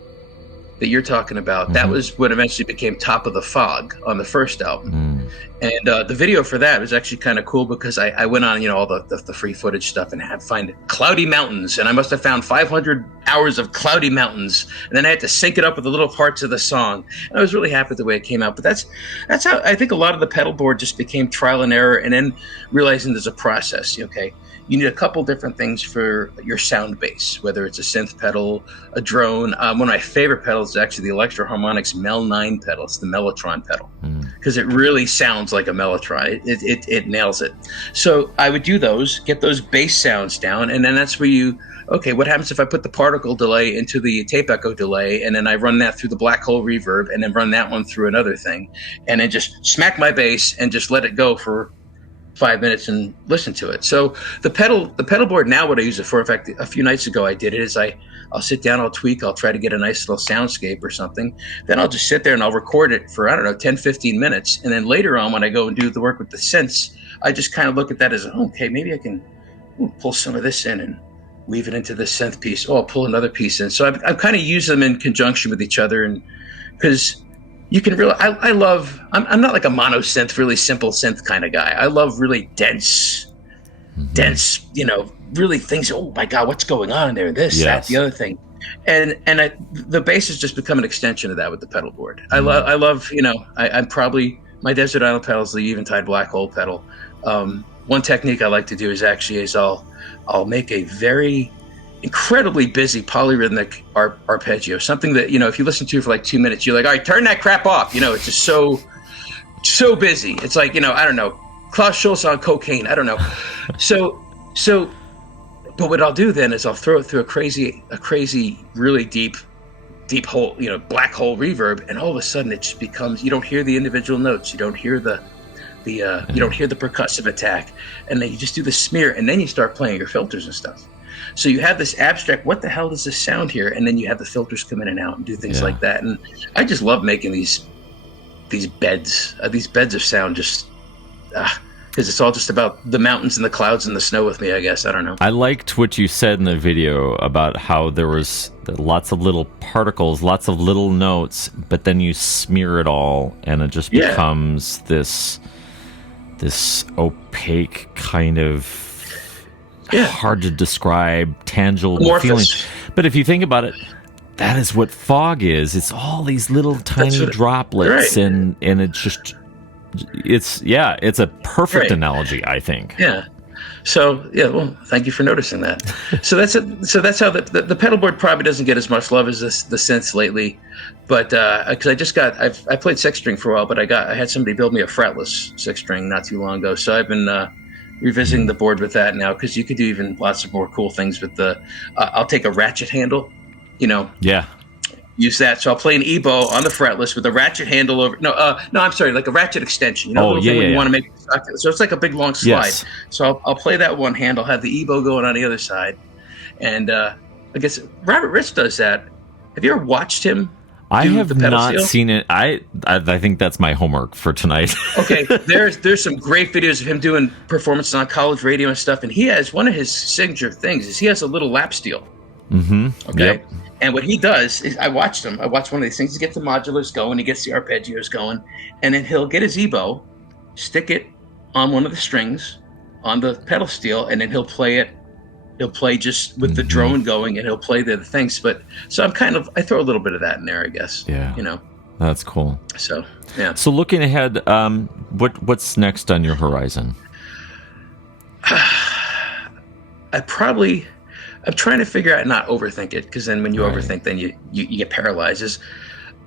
that you're talking about, that was what eventually became Top of the Fog on the first album. And the video for that was actually kind of cool because I went on, all the free footage stuff and had to find cloudy mountains. And I must have found 500 hours of cloudy mountains. And then I had to sync it up with the little parts of the song. And I was really happy with the way it came out. But that's how I think a lot of the pedal board just became trial and error, and then realizing there's a process. Okay, you need a couple different things for your sound base, whether it's a synth pedal, a drone. One of my favorite pedals is actually the Electro Harmonix Mel 9 pedal. It's the Mellotron pedal, because it really sounds like a Mellotron. It nails it. So I would do those, get those bass sounds down, and then that's where okay, what happens if I put the particle delay into the tape echo delay, and then I run that through the black hole reverb, and then run that one through another thing, and then just smack my bass and just let it go for 5 minutes and listen to it. So the pedal board now, what I use it for, in fact, a few nights ago I did it, is I'll sit down, I'll tweak, I'll try to get a nice little soundscape or something. Then I'll just sit there and I'll record it for, 10, 15 minutes. And then later on, when I go and do the work with the synths, I just kind of look at that as, okay, maybe I can pull some of this in and weave it into the synth piece. Oh, I'll pull another piece in. So I've kind of used them in conjunction with each other, and because you can really, I'm not like a mono synth, really simple synth kind of guy. I love really dense, really things. Oh my God, what's going on there? This, that, the other thing. And the bass has just become an extension of that with the pedal board. I love, I'm probably, my Desert Island pedal is the Eventide Black Hole pedal. One technique I like to do is I'll make a very incredibly busy polyrhythmic arpeggio, something that, if you listen to for like 2 minutes, you're like, all right, turn that crap off. It's just so busy. It's like, I don't know, Klaus Schulze on cocaine. I don't know. So, but what I'll do then is I'll throw it through a crazy, really deep hole, black hole reverb. And all of a sudden it just becomes, you don't hear the individual notes. You don't hear you don't hear the percussive attack. And then you just do the smear, and then you start playing your filters and stuff. So you have this abstract, what the hell does this sound here? And then you have the filters come in and out and do things like that. And I just love making these beds of sound, just because it's all just about the mountains and the clouds and the snow with me, I guess. I don't know. I liked what you said in the video about how there was lots of little particles, lots of little notes, but then you smear it all and it just becomes this opaque kind of hard to describe, tangible feeling. But if you think about it, that is what fog is. It's all these little tiny droplets, and it's just, it's a perfect analogy, I think. Yeah. So well, thank you for noticing that. So that's it. So that's how the pedal board probably doesn't get as much love as the synths lately, but because I played six string for a while, but I had somebody build me a fretless six string not too long ago. So I've been revisiting the board with that now, because you could do even lots of more cool things with I'll take a ratchet handle, Yeah. use that. So I'll play an EBow on the fretless with a ratchet handle over. No, I'm sorry, like a ratchet extension. The little thing when you want to make. So it's like a big long slide. Yes. So I'll play that one hand. I'll have the EBow going on the other side, and I guess Robert Rich does that. Have you ever watched him? I have not seen it. I think that's my homework for tonight. Okay, there's some great videos of him doing performances on college radio and stuff, and he has one of his signature things is he has a little lap steel. Mm-hmm. Okay. Yep. And what he does is I watched one of these things. He gets the modulars going, he gets the arpeggios going, and then he'll get his EBow, stick it on one of the strings on the pedal steel, and then he'll play it. He'll play just with the drone going, and he'll play the things. But so I throw a little bit of that in there, I guess. Yeah. That's cool. So yeah. So looking ahead, what's next on your horizon? I'm trying to figure out not overthink it, because then when you overthink, then you get paralyzed.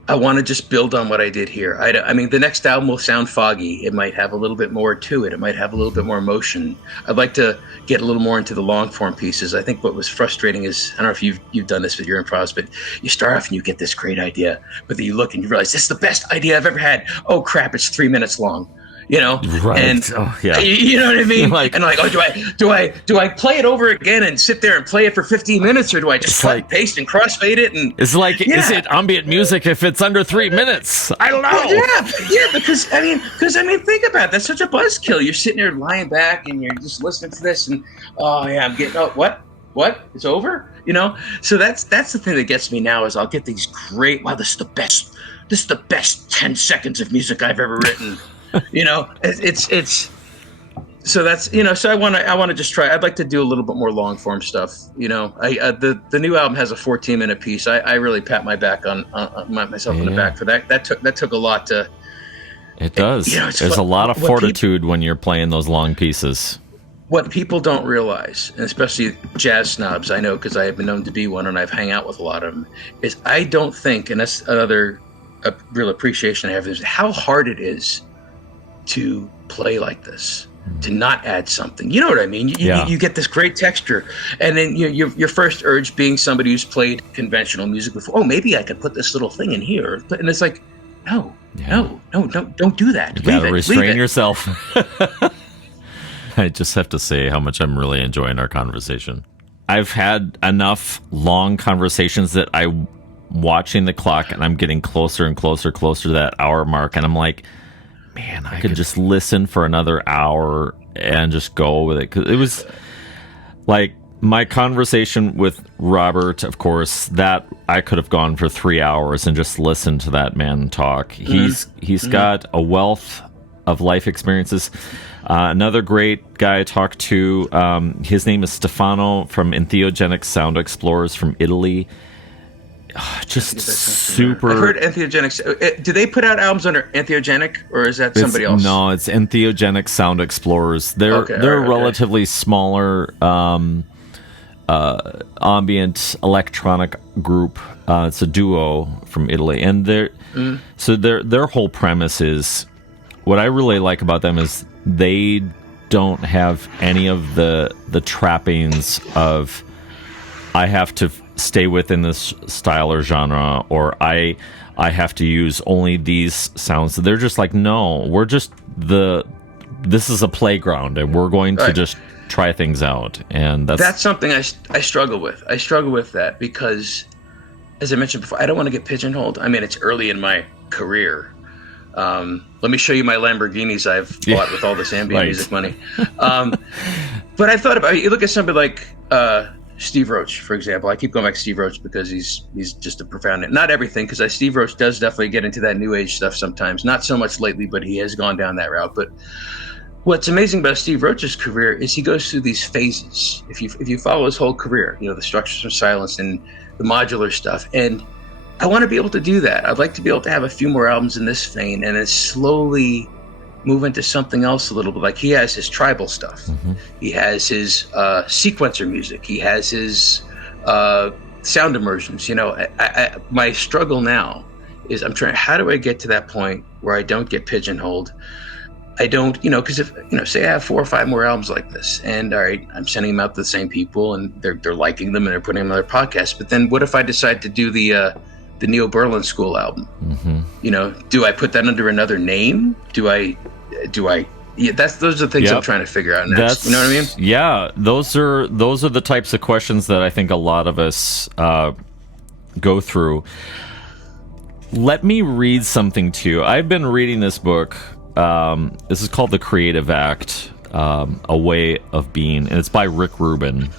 I want to just build on what I did here. I mean, the next album will sound foggy. It might have a little bit more to it. It might have a little bit more emotion. I'd like to get a little more into the long form pieces. I think what was frustrating is, I don't know if you've done this with your improvs, but you start off and you get this great idea, but then you look and you realize this is the best idea I've ever had. Oh crap, it's 3 minutes long. Right. And you know what I mean? And I'm like, do I play it over again and sit there and play it for 15 minutes, or do I just cut and paste and crossfade it? And it's like, is it ambient music if it's under 3 minutes? I don't know. Yeah, because I mean, think about it. That's such a buzzkill. You're sitting there lying back and you're just listening to this, and I'm getting what? It's over? So that's the thing that gets me now is I'll get these great. Wow, this is the best 10 seconds of music I've ever written. It's so that's so I want to just try. I'd like to do a little bit more long form stuff. The new album has a 14-minute piece. I really pat my back on myself on the back for that. That took a lot to. It does. There's a lot of fortitude when you're playing those long pieces. What people don't realize, and especially jazz snobs, I know because I have been known to be one, and I've hung out with a lot of them, is I don't think, and that's another real appreciation I have, is how hard it is to play like this, to not add something. You know what I mean? You get this great texture, and then your first urge being somebody who's played conventional music before. Oh, maybe I could put this little thing in here, and it's like, no, don't do that. You gotta restrain yourself. I just have to say how much I'm really enjoying our conversation. I've had enough long conversations that I'm watching the clock, and I'm getting closer and closer to that hour mark, and I'm like, man, I could just listen for another hour and just go with it. Because it was like my conversation with Robert, of course, that I could have gone for 3 hours and just listened to that man talk. He's got a wealth of life experiences. Another great guy I talked to, his name is Stefano from Entheogenic Sound Explorers from Italy. Just super. I've heard Entheogenic. Do they put out albums under Entheogenic, or is that somebody else? No, it's Entheogenic Sound Explorers. They're a relatively smaller ambient electronic group. It's a duo from Italy, and their whole premise is, what I really like about them is they don't have any of the trappings of, I have to stay within this style or genre, or I have to use only these sounds. They're just like, no, we're just this is a playground, and we're going to just try things out. And that's something I struggle with. I struggle with that because, as I mentioned before, I don't want to get pigeonholed. I mean, it's early in my career. Let me show you my Lamborghinis I've bought with all this ambient music money. But I thought about, you look at somebody like Steve Roach, for example. I keep going back to Steve Roach because he's just a profound, not everything, because Steve Roach does definitely get into that new age stuff sometimes. Not so much lately, but he has gone down that route. But what's amazing about Steve Roach's career is he goes through these phases. If you follow his whole career, the Structures from Silence and the modular stuff, and I want to be able to do that. I'd like to be able to have a few more albums in this vein, and then slowly move into something else a little bit. Like he has his tribal stuff. Mm-hmm. He has his sequencer music. He has his sound immersions. My struggle now is I'm trying, how do I get to that point where I don't get pigeonholed? I don't, you know, because if, you know, say I have 4 or 5 more albums like this, and all right, I'm sending them out to the same people, and they're liking them, and they're putting them on their podcast. But then, what if I decide to do the Neil Berlin School album? Mm-hmm. You know, do I put that under another name? Do I? Yeah, those are the things I'm trying to figure out next. You know what I mean? Yeah, those are the types of questions that I think a lot of us go through. Let me read something to you. I've been reading this book. This is called The Creative Act, A Way of Being, and it's by Rick Rubin.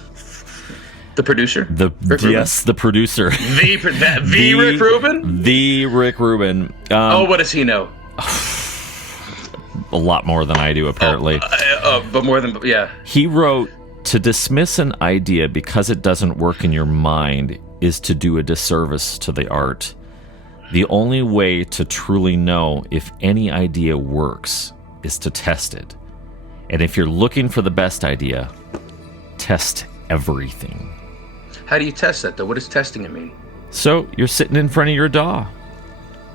The producer? The producer. The Rick Rubin? The Rick Rubin. What does he know? A lot more than I do, apparently. But more than, yeah. He wrote, "To dismiss an idea because it doesn't work in your mind is to do a disservice to the art. The only way to truly know if any idea works is to test it. And if you're looking for the best idea, test everything." How do you test that, though? What does testing it mean? So you're sitting in front of your DAW.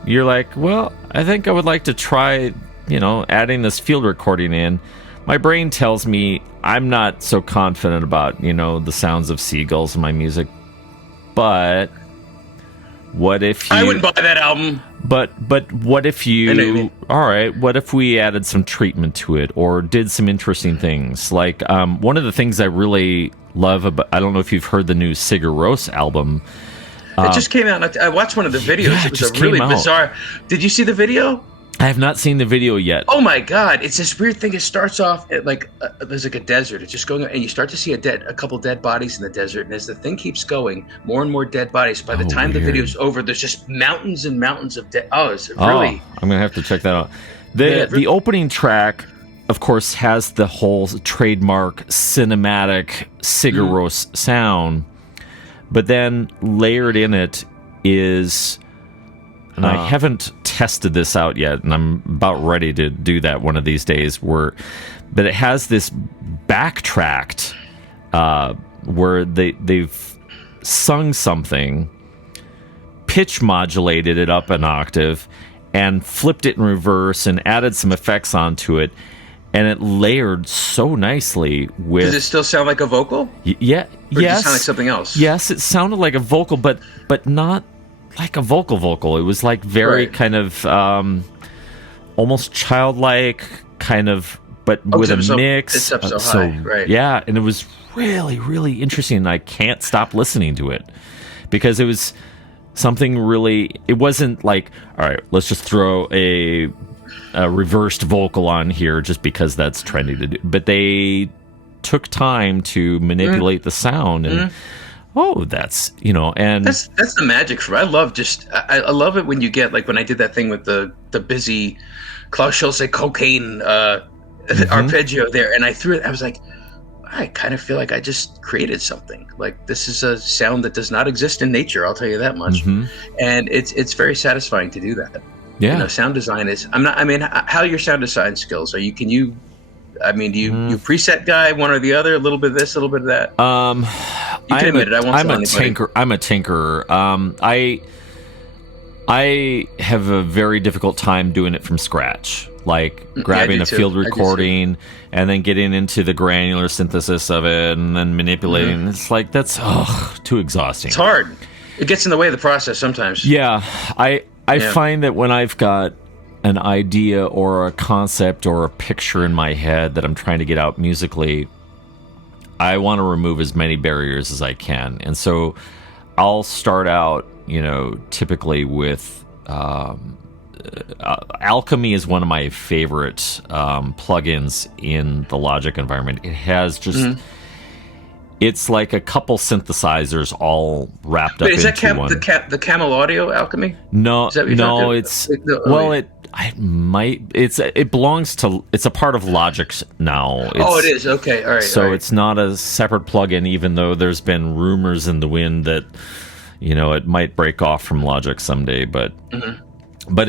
You're like, well, I think I would like to try, you know, adding this field recording in. My brain tells me I'm not so confident about, you know, the sounds of seagulls in my music. But what if you... I wouldn't buy that album. But what if you... All right, what if we added some treatment to it or did some interesting things? Like, one of the things I really love about... I don't know if you've heard the new Sigur Rós album. It just came out. I watched one of the videos. Yeah, it was a really bizarre... Did you see the video? I have not seen the video yet. Oh my God! It's this weird thing. It starts off at there's like a desert. It's just going, and you start to see a couple dead bodies in the desert. And as the thing keeps going, more and more dead bodies. By the time the video's over, there's just mountains and mountains of dead. Oh, it's really. I'm gonna have to check that out. The opening track, of course, has the whole trademark cinematic Sigur Rós sound, but then layered in it is. And I haven't tested this out yet, and I'm about ready to do that one of these days. But it has this backtracked where they've sung something, pitch modulated it up an octave, and flipped it in reverse and added some effects onto it, and it layered so nicely with... Does it still sound like a vocal? Yeah. Or does it sound like something else? Yes, it sounded like a vocal, but not like a vocal. It was like very kind of almost childlike, kind of, but with a mix. It's up so high, right? Yeah, and it was really, really interesting. And I can't stop listening to it because it was something really. It wasn't like, all right, let's just throw a reversed vocal on here just because that's trendy to do. But they took time to manipulate the sound and. Oh, that's, you know, and that's the magic for it. I love it when you get, like when I did that thing with the busy Klaus Schulze cocaine arpeggio there, and I threw it. I was like, I kind of feel like I just created something. Like this is a sound that does not exist in nature. I'll tell you that much. And it's very satisfying to do that. Yeah, you know, sound design is. How are your sound design skills? Do you you preset guy, one or the other, a little bit of this, a little bit of that? You can admit it. I won't tell anybody. I'm a tinkerer. I have a very difficult time doing it from scratch, like grabbing a field recording and then getting into the granular synthesis of it and then manipulating. It's like that's too exhausting. It's hard. It gets in the way of the process sometimes. Yeah, I find that when I've got an idea or a concept or a picture in my head that I'm trying to get out musically, I want to remove as many barriers as I can. And so I'll start out, you know, typically with Alchemy is one of my favorite plugins in the Logic environment. It has just it's like a couple synthesizers all wrapped up into one. Is that the Camel Audio Alchemy? No, it's it belongs to. It's a part of Logic now. It is. Okay, all right. So it's not a separate plugin, even though there's been rumors in the wind that, you know, it might break off from Logic someday. But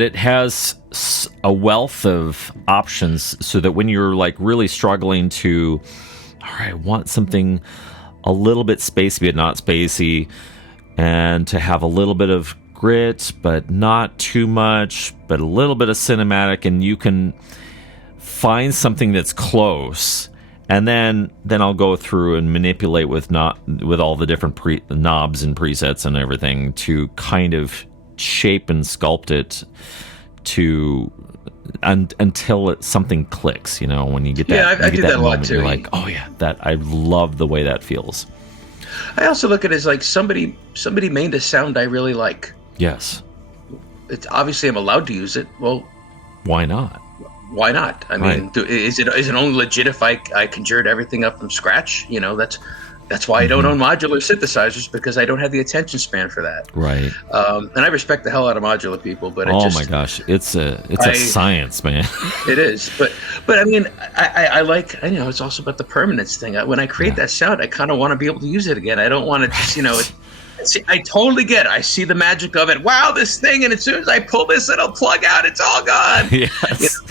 it has a wealth of options, so that when you're like really struggling to, all right, I want something a little bit spacey but not spacey, and to have a little bit of grit but not too much, but a little bit of cinematic, and you can find something that's close, and then I'll go through and manipulate with all the different knobs and presets and everything to kind of shape and sculpt it to until something clicks. You know, when you get that. Yeah, I do that a lot too. You're like, oh yeah, that I love the way that feels. I also look at it as like somebody made a sound I really like. Yes. It's obviously I'm allowed to use it. Well, why not? Why not? I mean, is it only legit if I conjured everything up from scratch? You know, that's why I don't own modular synthesizers, because I don't have the attention span for that. Right. And I respect the hell out of modular people, but my gosh, it's a science, man. It is, but I mean, I like, you know, it's also about the permanence thing. When I create that sound, I kind of want to be able to use it again. I don't want to, you know. I totally get it. I see the magic of it. Wow, this thing, and as soon as I pull this, it'll plug out. It's all gone. Yes.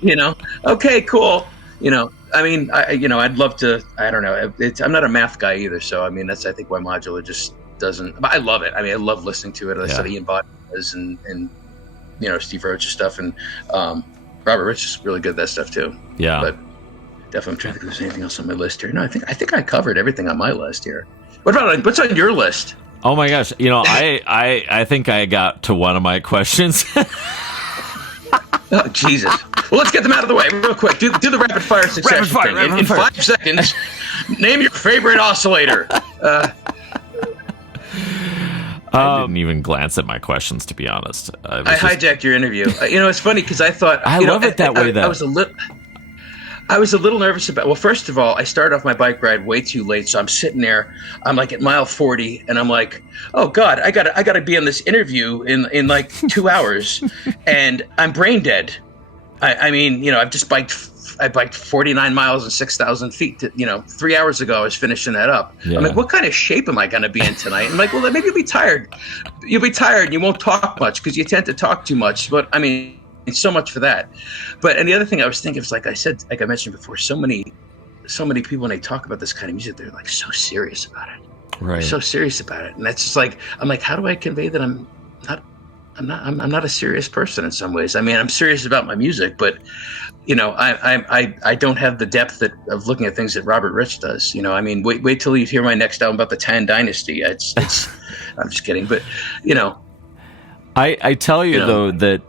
You know. Okay, cool. You know. I mean, I'd love to. I don't know. I'm not a math guy either, so I mean, that's I think why modular just doesn't. But I love it. I mean, I love listening to it. I said Ian Bott and you know, Steve Roach's stuff, and Robert Rich is really good at that stuff too. Yeah. But definitely, I'm trying to think if there's anything else on my list here. No, I think I covered everything on my list here. What about what's on your list? Oh my gosh! You know, I think I got to one of my questions. Oh Jesus! Well, let's get them out of the way real quick. Do the rapid fire succession thing. In 5 seconds, name your favorite oscillator. I didn't even glance at my questions, to be honest. I hijacked your interview. You know, it's funny because I thought I love it that way. I was a little nervous about. Well, first of all, I started off my bike ride way too late, so I'm sitting there. I'm like at mile 40, and I'm like, "Oh God, I gotta be on this interview in like 2 hours," and I'm brain dead. I mean, you know, I biked 49 miles and 6,000 feet. You know, 3 hours ago, I was finishing that up. Yeah. I'm like, what kind of shape am I going to be in tonight? I'm like, well, maybe you'll be tired. You'll be tired, and you won't talk much because you tend to talk too much. But I mean. It's so much for that. And the other thing I was thinking is, like I said, like I mentioned before, so many people when they talk about this kind of music, they're like so serious about it. Right. They're so serious about it. And that's just like, I'm like, how do I convey that I'm not a serious person in some ways? I mean, I'm serious about my music, but you know, I don't have the depth of looking at things that Robert Rich does. You know, I mean, wait till you hear my next album about the Tan Dynasty. It's I'm just kidding. But you know, I tell you though that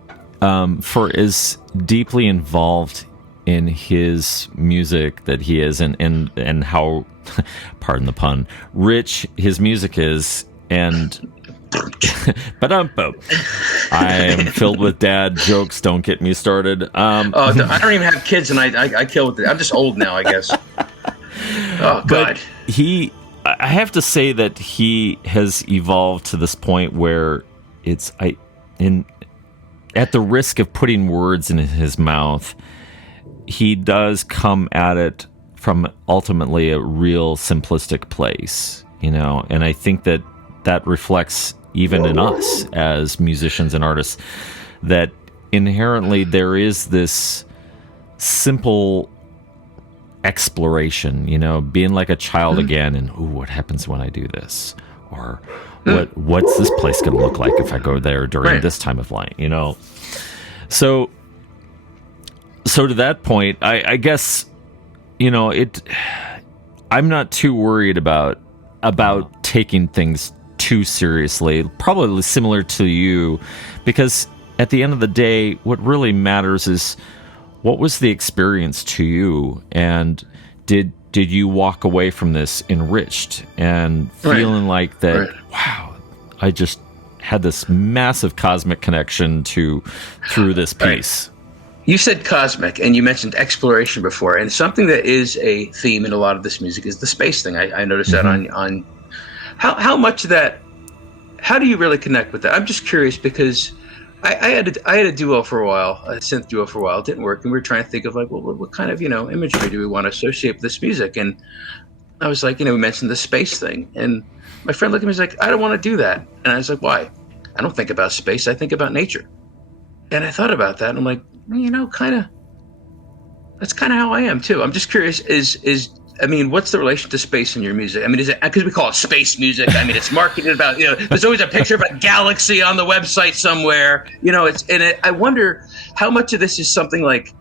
for as deeply involved in his music that he is, and how, pardon the pun, rich his music is, and but I am filled with dad jokes. Don't get me started. I don't even have kids, and I kill with it. I'm just old now, I guess. Oh God. But I have to say that he has evolved to this point where at the risk of putting words in his mouth, he does come at it from ultimately a real simplistic place, you know, and I think that reflects even in us as musicians and artists, that inherently there is this simple exploration, you know, being like a child again, and what happens when I do this, or what's this place going to look like if I go there during this time of light, you know? So to that point, I guess, you know, I'm not too worried about taking things too seriously, probably similar to you, because at the end of the day, what really matters is what was the experience to you, and did you walk away from this enriched and feeling like that, wow, I just had this massive cosmic connection through this piece. You said cosmic, and you mentioned exploration before, and something that is a theme in a lot of this music is the space thing. I noticed that on how much of that, how do you really connect with that? I'm just curious, because I had a duo for a while, a synth duo for a while. It didn't work, and we were trying to think of like, well, what kind of, you know, imagery do we want to associate with this music? And I was like, you know, we mentioned the space thing, and my friend looked at me and was like, I don't want to do that. And I was like, why? I don't think about space. I think about nature. And I thought about that, and I'm like, you know, that's kind of how I am too. I'm just curious, I mean, what's the relation to space in your music? I mean, is it, because we call it space music, I mean, it's marketed about, you know, there's always a picture of a galaxy on the website somewhere, you know, I wonder how much of this is something like,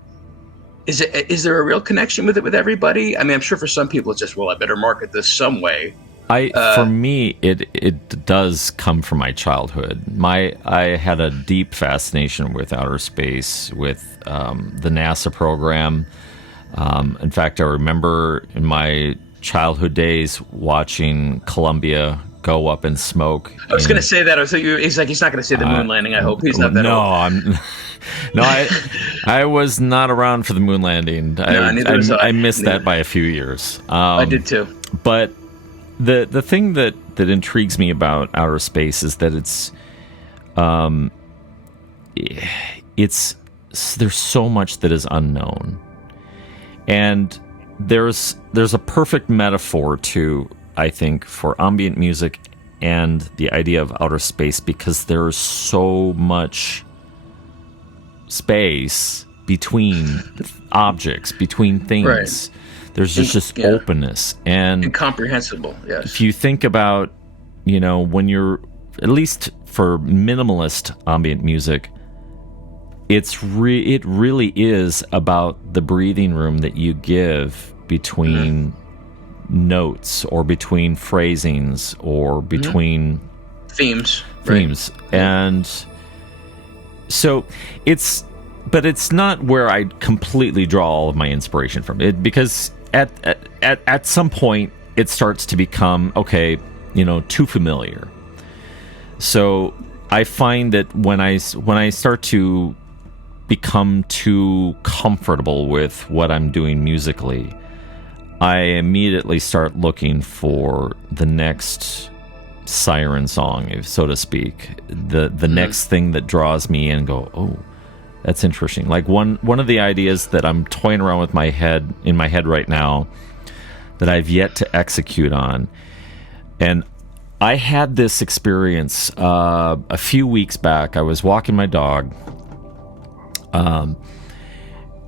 is there a real connection with it with everybody? I mean, I'm sure for some people it's just, well, I better market this some way. For me, it does come from my childhood. I had a deep fascination with outer space, with the NASA program. In fact, I remember in my childhood days watching Columbia go up in smoke. I was going to say that. He's not going to say the moon landing. I hope he's not that old. I was not around for the moon landing. Neither was I. I missed that by a few years. I did too. But the thing that intrigues me about outer space is that there's so much that is unknown, and there's a perfect metaphor to, I think, for ambient music and the idea of outer space, because there's so much space between objects, between things. Right. There's just openness and incomprehensible. Yes. If you think about, when you're, at least for minimalist ambient music, it really is about the breathing room that you give between notes, or between phrasings, or between themes. Right. And so it's not where I completely draw all of my inspiration from it, because at some point it starts to become too familiar. So I find that when I start to become too comfortable with what I'm doing musically, I immediately start looking for the next siren song, so to speak, the next thing that draws me in and go, oh, that's interesting. Like one of the ideas that I'm toying around with in my head right now that I've yet to execute on. And I had this experience a few weeks back. I was walking my dog,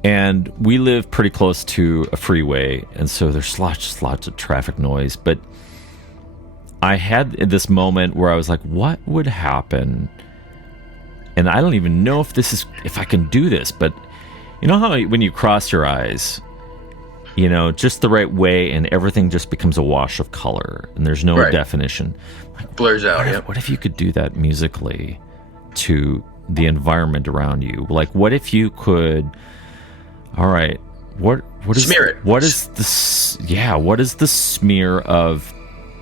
and we live pretty close to a freeway, and so there's lots of traffic noise. But I had this moment where I was like, what would happen? And I don't even know if I can do this, but you know how when you cross your eyes, just the right way, and everything just becomes a wash of color, and there's no definition. Like, blurs out. What if you could do that musically to the environment around you? Like, what if you could? All right, what is smear it? What is this? Yeah, what is the smear of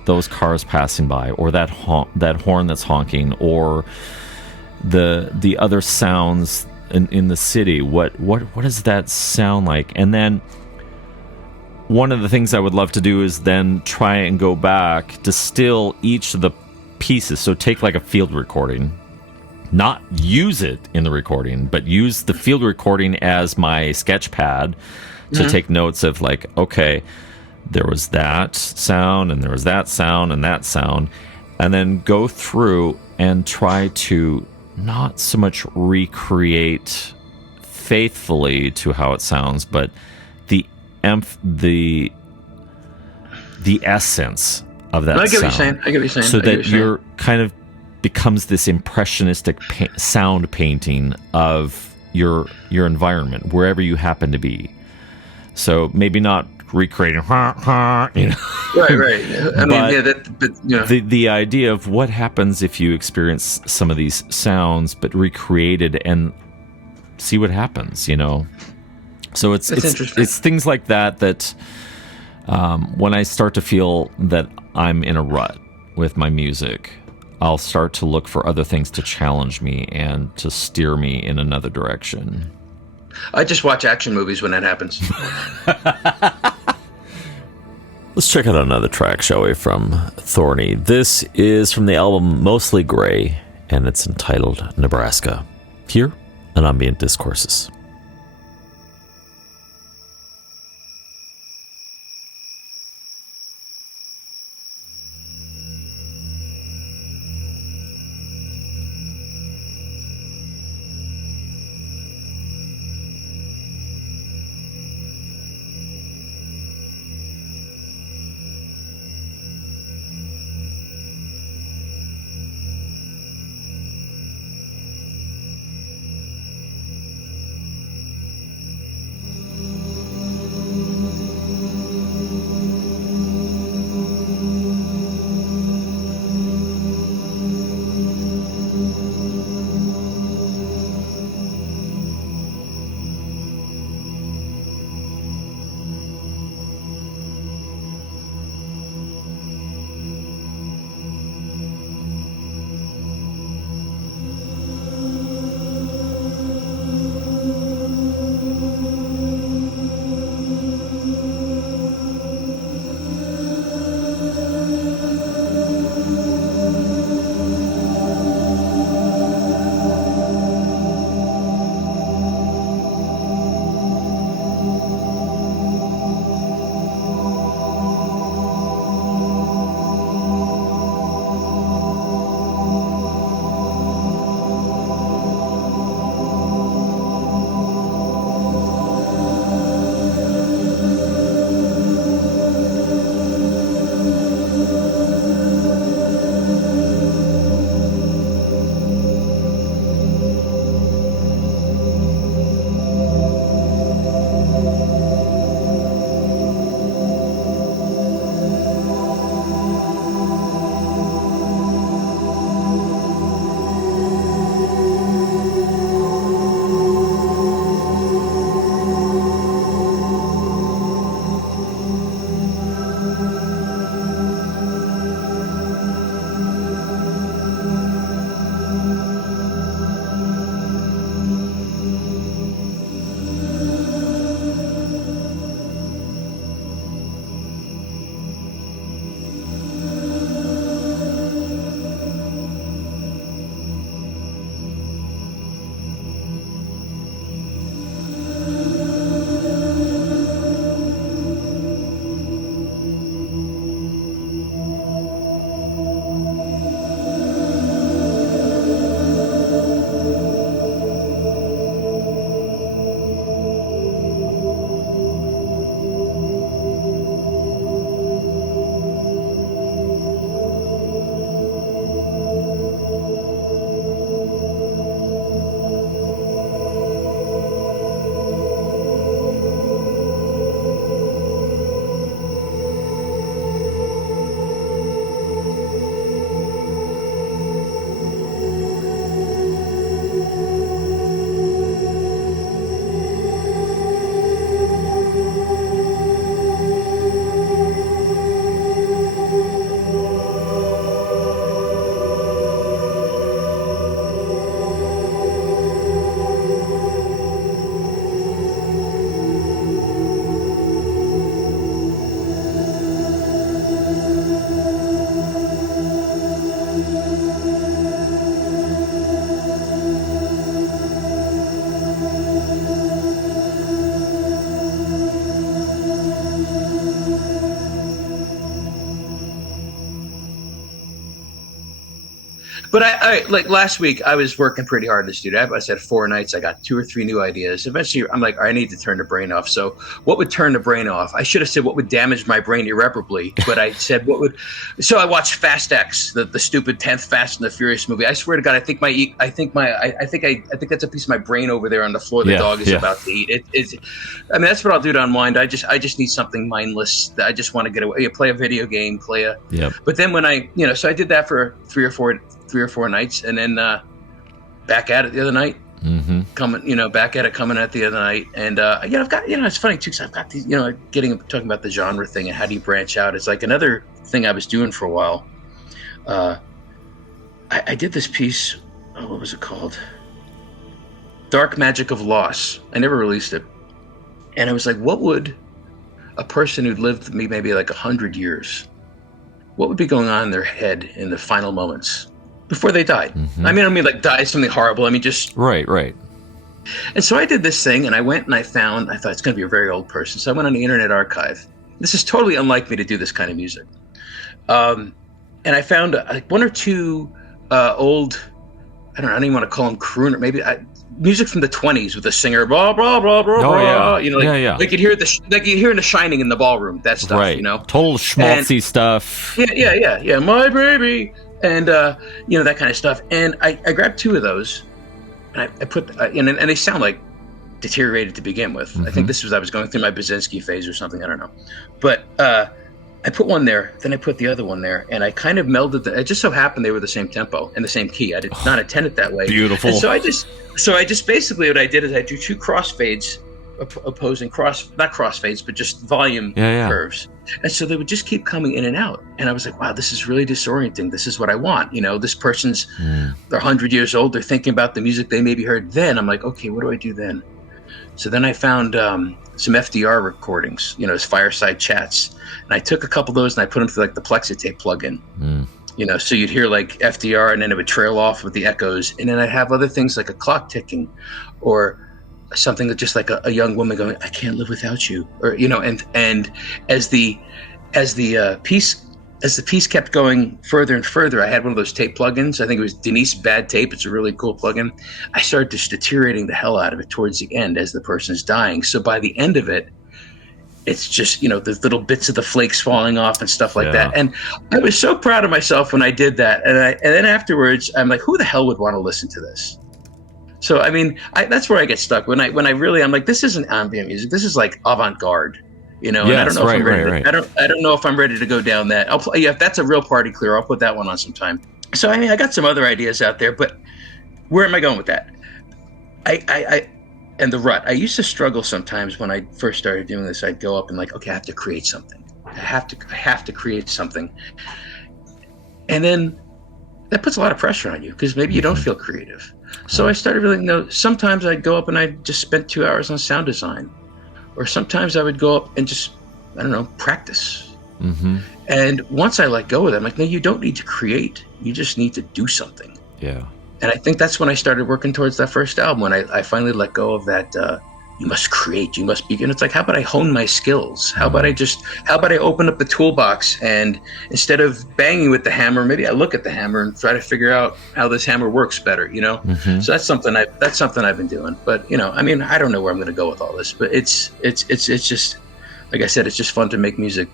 those cars passing by, or that horn that's honking, or the other sounds in the city? What does that sound like? And then one of the things I would love to do is then try and go back, distill each of the pieces. So take like a field recording, not use it in the recording, but use the field recording as my sketch pad to take notes of, like, okay, there was that sound, and there was that sound, and that sound, and then go through and try to not so much recreate faithfully to how it sounds, but the essence of that sound. I get what you're saying. So that you're kind of becomes this impressionistic sound painting of your environment wherever you happen to be. So maybe not recreating, Right. I mean, the idea of what happens if you experience some of these sounds, but recreated and see what happens. So it's things like that when I start to feel that I'm in a rut with my music, I'll start to look for other things to challenge me and to steer me in another direction. I just watch action movies when that happens. Let's check out another track, shall we, from Thorny. This is from the album Mostly Gray, and it's entitled Nebraska. Here on Ambient Discourses. But I like last week, I was working pretty hard in the studio. I said 4 nights. I got 2 or 3 new ideas. Eventually, I'm like, I need to turn the brain off. So what would turn the brain off? I should have said what would damage my brain irreparably. But I said what would. So I watched Fast X, the stupid 10th Fast and the Furious movie. I swear to God, I think that's a piece of my brain over there on the floor. The dog is about to eat. I mean, that's what I'll do to unwind. I just need something mindless. That I just want to get away. Play a video game. But then when so I did that for three or four nights, and then back at it the other night. Mm-hmm. Coming at the other night, and I've got it's funny too, because I've got these talking about the genre thing and how do you branch out. It's like another thing I was doing for a while. I did this piece. Oh, what was it called? Dark Magic of Loss. I never released it, and I was like, what would a person who'd lived with me maybe like 100 years, what would be going on in their head in the final moments before they died? Mm-hmm. I mean like die something horrible. I mean, just right. And so I did this thing, and I went and I thought it's going to be a very old person. So I went on the Internet Archive. This is totally unlike me to do this kind of music. And I found like 1 or 2 old, I don't even want to call them crooner, maybe music from the 20s with a singer, blah blah blah blah blah. Like you'd hear like you hear in The Shining in the ballroom, that stuff, right. Total schmaltzy stuff. Yeah, my baby, and that kind of stuff. And I grabbed 2 of those, and I put and they sound like deteriorated to begin with. Mm-hmm. I think I was going through my Basinski phase or something. I don't know, but I put one there, then I put the other one there, and I kind of melded them. It just so happened they were the same tempo and the same key. I did not intend it that way. Beautiful. And so I just basically what I did is I drew 2 crossfades, opposing not crossfades, but just volume curves. And so they would just keep coming in and out. And I was like, wow, this is really disorienting. This is what I want. This person's, they're 100 years old. They're thinking about the music they maybe heard then. I'm like, okay, what do I do then? So then I found some FDR recordings, as fireside chats. And I took a couple of those and I put them through like the Plexitape plugin. So you'd hear like FDR and then it would trail off with the echoes. And then I'd have other things like a clock ticking or something that just like a young woman going, I can't live without you. Or, and as the piece kept going further and further, I had one of those tape plugins. I think it was Denise Bad Tape. It's a really cool plugin. I started just deteriorating the hell out of it towards the end as the person's dying. So by the end of it, it's just, the little bits of the flakes falling off and stuff like that. And I was so proud of myself when I did that. And then afterwards, I'm like, who the hell would want to listen to this? So, I mean, that's where I get stuck. When I really, I'm like, this isn't ambient music. This is like avant-garde. And I don't know if I'm ready. I don't know if I'm ready to go down that. If that's a real party clear, I'll put that one on sometime. So I mean, I got some other ideas out there, but where am I going with that? And the rut. I used to struggle sometimes when I first started doing this. I'd go up and like, okay, I have to create something. I have to create something. And then that puts a lot of pressure on you because maybe you don't feel creative. So I started really, sometimes I'd go up and I just spent 2 hours on sound design. Or sometimes I would go up and just, practice. Mm-hmm. And once I let go of that, I'm like, no, you don't need to create. You just need to do something. Yeah. And I think that's when I started working towards that first album, when I finally let go of that, you must create, you must begin. It's like, how about I hone my skills? How about I open up the toolbox and instead of banging with the hammer, maybe I look at the hammer and try to figure out how this hammer works better, Mm-hmm. So that's something I've been doing. But, I don't know where I'm going to go with all this, but it's just, like I said, it's just fun to make music.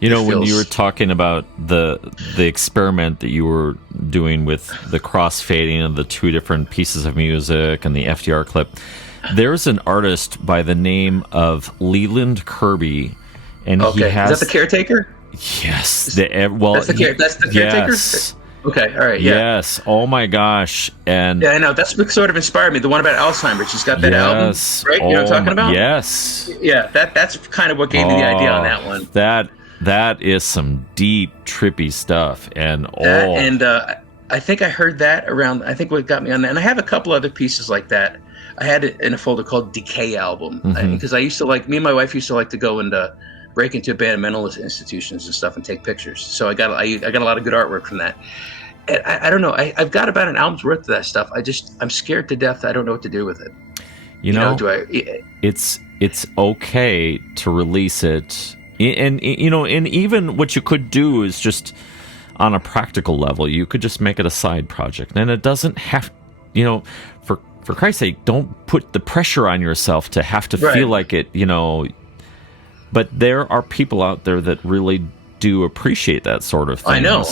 When you were talking about the experiment that you were doing with the crossfading of the 2 different pieces of music and the FDR clip, there's an artist by the name of Leland Kirby, and he has... Is that the Caretaker? Yes. That's the Caretaker? Yes. Okay, all right, yeah. Yes, oh my gosh. And yeah, I know, that's what sort of inspired me, the one about Alzheimer's. She's got that album, right? You know what I'm talking about? Yes. Yeah, that's kind of what gave me the idea on that one. That is some deep, trippy stuff. And I think I heard that around, I think what got me on that, and I have a couple other pieces like that. I had it in a folder called Decay Album, because I used to me and my wife used to like to go and break into abandoned institutions and stuff and take pictures. So I got a lot of good artwork from that. And I don't know, I've got about an album's worth of that stuff. I'm scared to death. I don't know what to do with it. It's okay to release it. And even what you could do is just on a practical level, you could just make it a side project, and it doesn't have, for Christ's sake, don't put the pressure on yourself to have to feel like it, But there are people out there that really do appreciate that sort of thing. I know.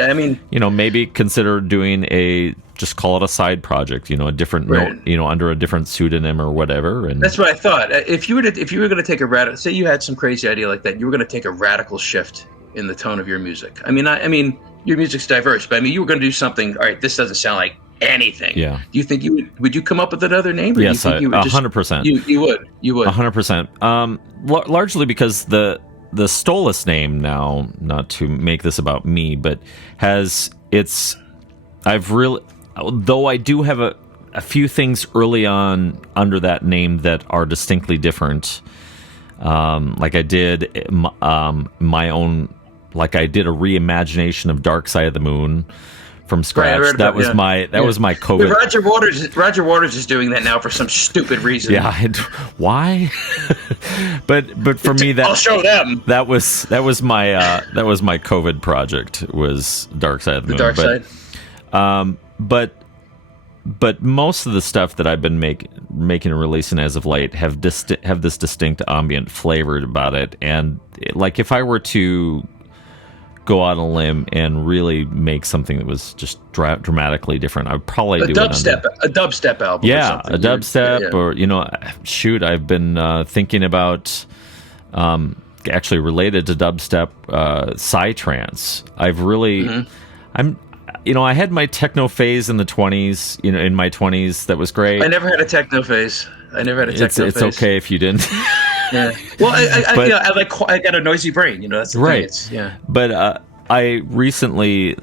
I mean, maybe consider doing just call it a side project, a different note, under a different pseudonym or whatever. And that's what I thought. If you were going to take a radical, say you had some crazy idea like that, you were going to take a radical shift in the tone of your music. I mean, your music's diverse, but you were going to do something. All right, this doesn't sound like anything. Yeah. Do you think would you come up with another name? Or yes, do you think 100%. You would. 100%. Largely because the Stolas name now, not to make this about me, but though I do have a few things early on under that name that are distinctly different. Like I did my own, like I did a reimagination of Dark Side of the Moon from scratch. Right, that was my COVID. Roger Waters is doing that now for some stupid reason. Yeah, why? but for me, I'll show them. That was my COVID project, was Dark Side of the Moon. Dark Side. But most of the stuff that I've been making and releasing as of late have this distinct ambient flavor about it. And like if I were to go out on a limb and really make something that was just dramatically different, I'd probably do a dubstep album. Yeah, a dubstep, or I've been thinking about actually related to dubstep, psytrance. I've really, I had my techno phase in the 20s, in my 20s. That was great. I never had a techno phase. It's okay if you didn't. Yeah. Well, I got a noisy brain. That's the right. thing. But I recently,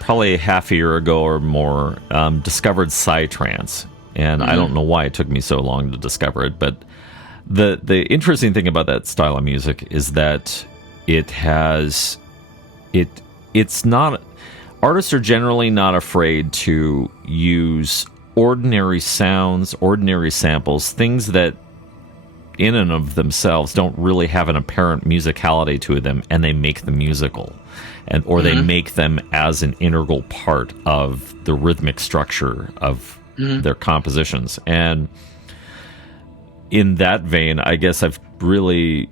probably half a year ago or more, discovered psytrance, and I don't know why it took me so long to discover it. But the interesting thing about that style of music is that it's not. Artists are generally not afraid to use ordinary sounds, ordinary samples, things that in and of themselves don't really have an apparent musicality to them, and they make them musical, or they make them as an integral part of the rhythmic structure of their compositions. And in that vein, I guess I've really,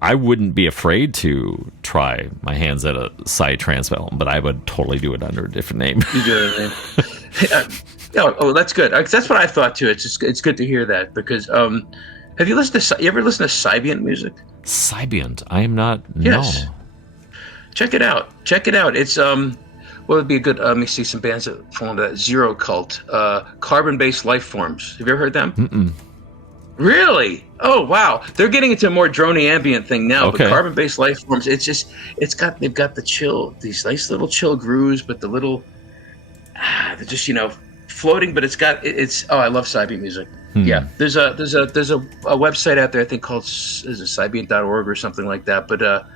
I wouldn't be afraid to try my hands at a psytrance album, but I would totally do it under a different name. You do it. Oh, that's good. That's what I thought too. It's good to hear that, because have you ever listened to Sybient music? Sybient? I am not. Yes. No. Check it out. It's what would be a good? Let me see some bands that fall into that. Zero Cult, Carbon-Based Life Forms. Have you ever heard them? Mm-mm. Really? Oh wow! They're getting into a more drony ambient thing now. Okay. But Carbon-Based Life Forms, they've got the chill, these nice little chill grooves, but the little they're just floating. But it's I love Sybient music. Yeah, there's a website out there I think called Sybient.org or something like that. But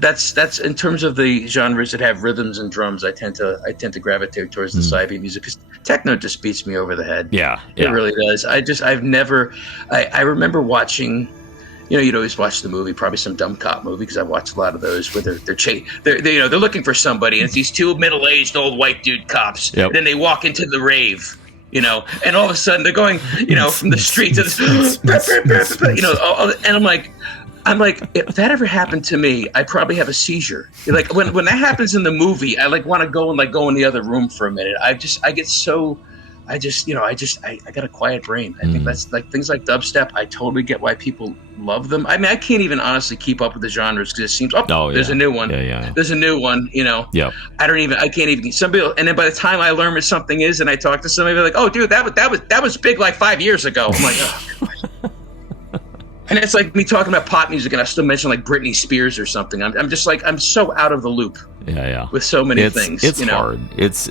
that's in terms of the genres that have rhythms and drums. I tend to gravitate towards the Sybient music, because techno just beats me over the head. Yeah. It really does. I remember watching, you'd always watch the movie, probably some dumb cop movie, because I've watched a lot of those where they're looking for somebody, and it's these two middle-aged old white dude cops, and then they walk into the rave. And all of a sudden they're going, from the street to the, and I'm like, if that ever happened to me, I probably have a seizure. Like when that happens in the movie, I want to go in the other room for a minute. I got a quiet brain. I think that's like things like dubstep. I totally get why people love them. I mean, I can't even honestly keep up with the genres, because it seems, there's a new one. Yeah. There's a new one, Yeah. I can't even, somebody, and then by the time I learn what something is and I talk to somebody, they're like, oh dude, that was big like 5 years ago. I'm like, oh God. And it's like me talking about pop music, and I still mention like Britney Spears or something. I'm just like, I'm so out of the loop. Yeah. With so many things. It's hard. It's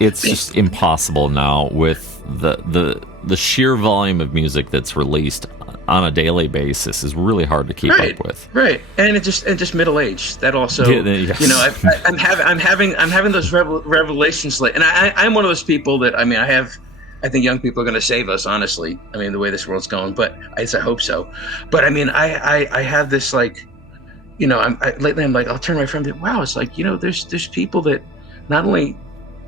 just impossible now with the sheer volume of music that's released on a daily basis is really hard to keep up with. Right. And just middle age. That also, yes. I'm having those revelations late. And I'm one of those people that, I think young people are going to save us, honestly. The way this world's going, but I hope so. But I have this like, lately I'm like, I'll turn to my friend and, wow, it's like, there's people that not only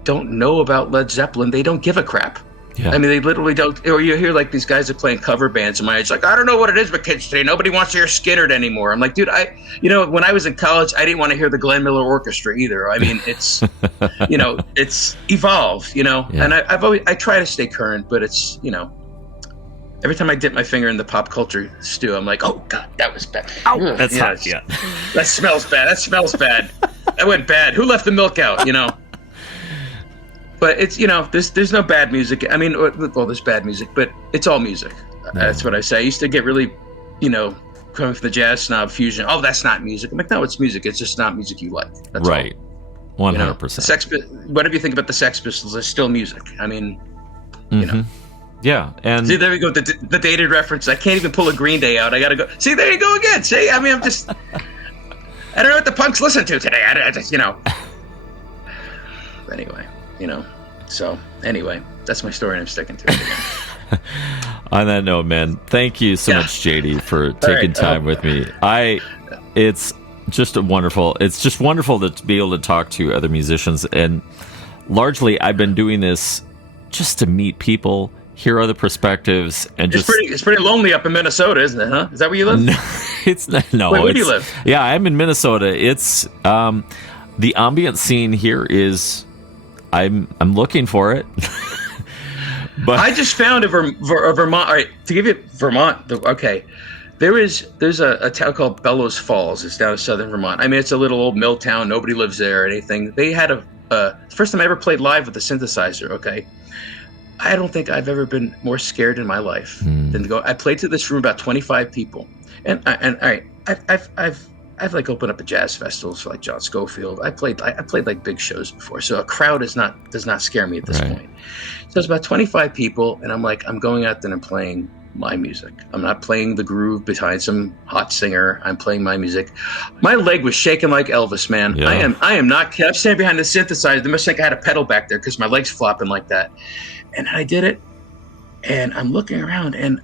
don't know about Led Zeppelin, they don't give a crap. Yeah. I mean, they literally don't. Or you hear like these guys that playing cover bands in my age, like, I don't know what it is, but kids today, nobody wants to hear Skinner anymore. I'm like, dude, when I was in college, I didn't want to hear the Glenn Miller Orchestra either. I mean, it's, it's evolved, Yeah. and I try to stay current, but it's, every time I dip my finger in the pop culture stew, I'm like, oh God, that was bad. Oh, that's hot. Yeah. That smells bad. That went bad. Who left the milk out? But it's, there's no bad music. I mean, well, there's bad music, but it's all music. That's what I say. I used to get really, coming from the jazz snob fusion. Oh, that's not music. I'm like, no, it's music. It's just not music you like. That's right. 100%. Whatever you think about the Sex Pistols, it's still music. I mean, Yeah, and see, there we go. The dated reference. I can't even pull a Green Day out. I gotta go. See, there you go again. See, I mean, I don't know what the punks listen to today. I just, Anyway, So anyway, that's my story, and I'm sticking to it again. On that note, man, thank you so much, JD, for taking time with me. It's just wonderful to be able to talk to other musicians, and largely I've been doing this just to meet people, hear other perspectives, and it's pretty lonely up in Minnesota, isn't it? Huh? Is that where you live? No, it's not. No, where do you live? Yeah, I'm in Minnesota. It's the ambient scene here is. I'm looking for it. But I just found a Vermont. All right, to give you Vermont. Okay, there's a town called Bellows Falls. It's down in southern Vermont. I mean, it's a little old mill town. Nobody lives there or anything. They had first time I ever played live with a synthesizer. Okay, I don't think I've ever been more scared in my life than to go. I played to this room about 25 people, and all right, I've like opened up at jazz festivals for like John Scofield. I played like big shows before, so a crowd does not scare me at this point. So it's about 25 people, and I'm like, I'm going out there and I'm playing my music. I'm not playing the groove behind some hot singer. I'm playing my music. My leg was shaking like Elvis, man. Yeah. I am not. I'm standing behind the synthesizer. They must think I had a pedal back there because my leg's flopping like that. And I did it, and I'm looking around, and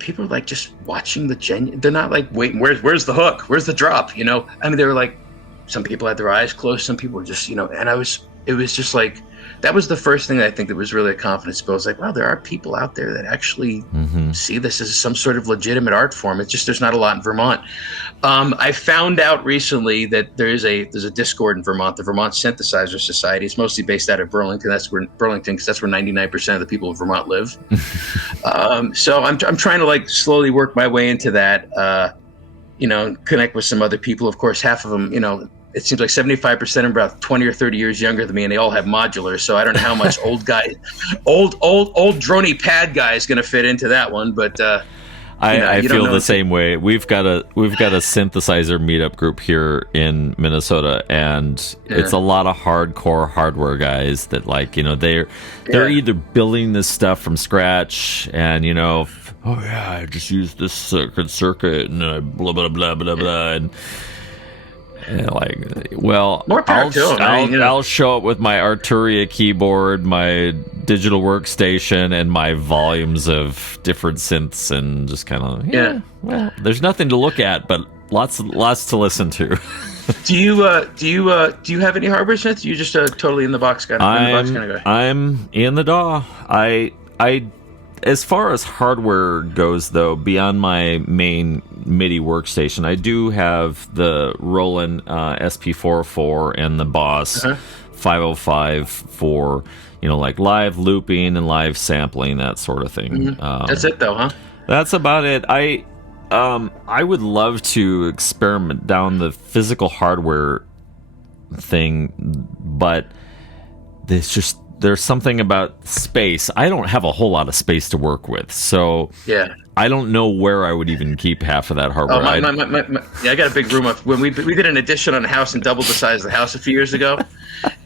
people are like just watching they're not like, waiting, where's the hook? Where's the drop? I mean, they were like, some people had their eyes closed, some people were just, and it was just like, that was the first thing I think that was really a confidence build. It's like, wow, there are people out there that actually see this as some sort of legitimate art form. It's just, there's not a lot in Vermont. I found out recently that there's a Discord in Vermont, the Vermont Synthesizer Society. It's mostly based out of Burlington. That's where 99% of the people of Vermont live. So I'm trying to like slowly work my way into that, connect with some other people. Of course, half of them, it seems like 75% are about 20 or 30 years younger than me, and they all have modulars. So I don't know how much old droney pad guy is going to fit into that one. But I feel the same way. We've got a synthesizer meetup group here in Minnesota, and it's a lot of hardcore hardware guys that they're either building this stuff from scratch, and I just use this circuit and blah blah blah blah blah and. More power to them, I'll show up with my Arturia keyboard, my digital workstation, and my volumes of different synths, and just kind of well, there's nothing to look at, but lots to listen to. Do you have any hardware synths? You just totally in the box kind of guy? I'm in the DAW. I as far as hardware goes, though, beyond my main MIDI workstation, I do have the Roland SP404 and the Boss 505 for, like live looping and live sampling, that sort of thing. That's it, though, huh? That's about it. I would love to experiment down the physical hardware thing, but there's something about space. I don't have a whole lot of space to work with, so I don't know where I would even keep half of that hardware. I got a big room up when we did an addition on a house and doubled the size of the house a few years ago,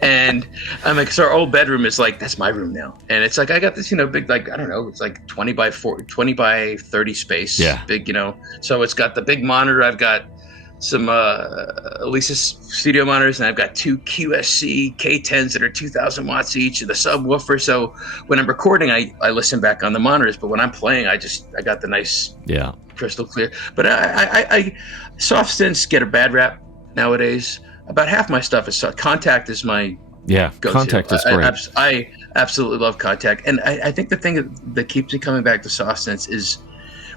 and I'm like, so our old bedroom is like, that's my room now, and it's like I got this big, like, I don't know, it's like 20 by 30 space, big, so it's got the big monitor. I've got Alesis studio monitors, and I've got 2 QSC K10s that are 2,000 watts each, and the subwoofer. So when I'm recording, I listen back on the monitors, but when I'm playing, I got the nice crystal clear. But I soft synths get a bad rap nowadays. About half my stuff is Contact is my go-to. Contact is great. I absolutely love Contact, and I think the thing that keeps me coming back to soft synths is,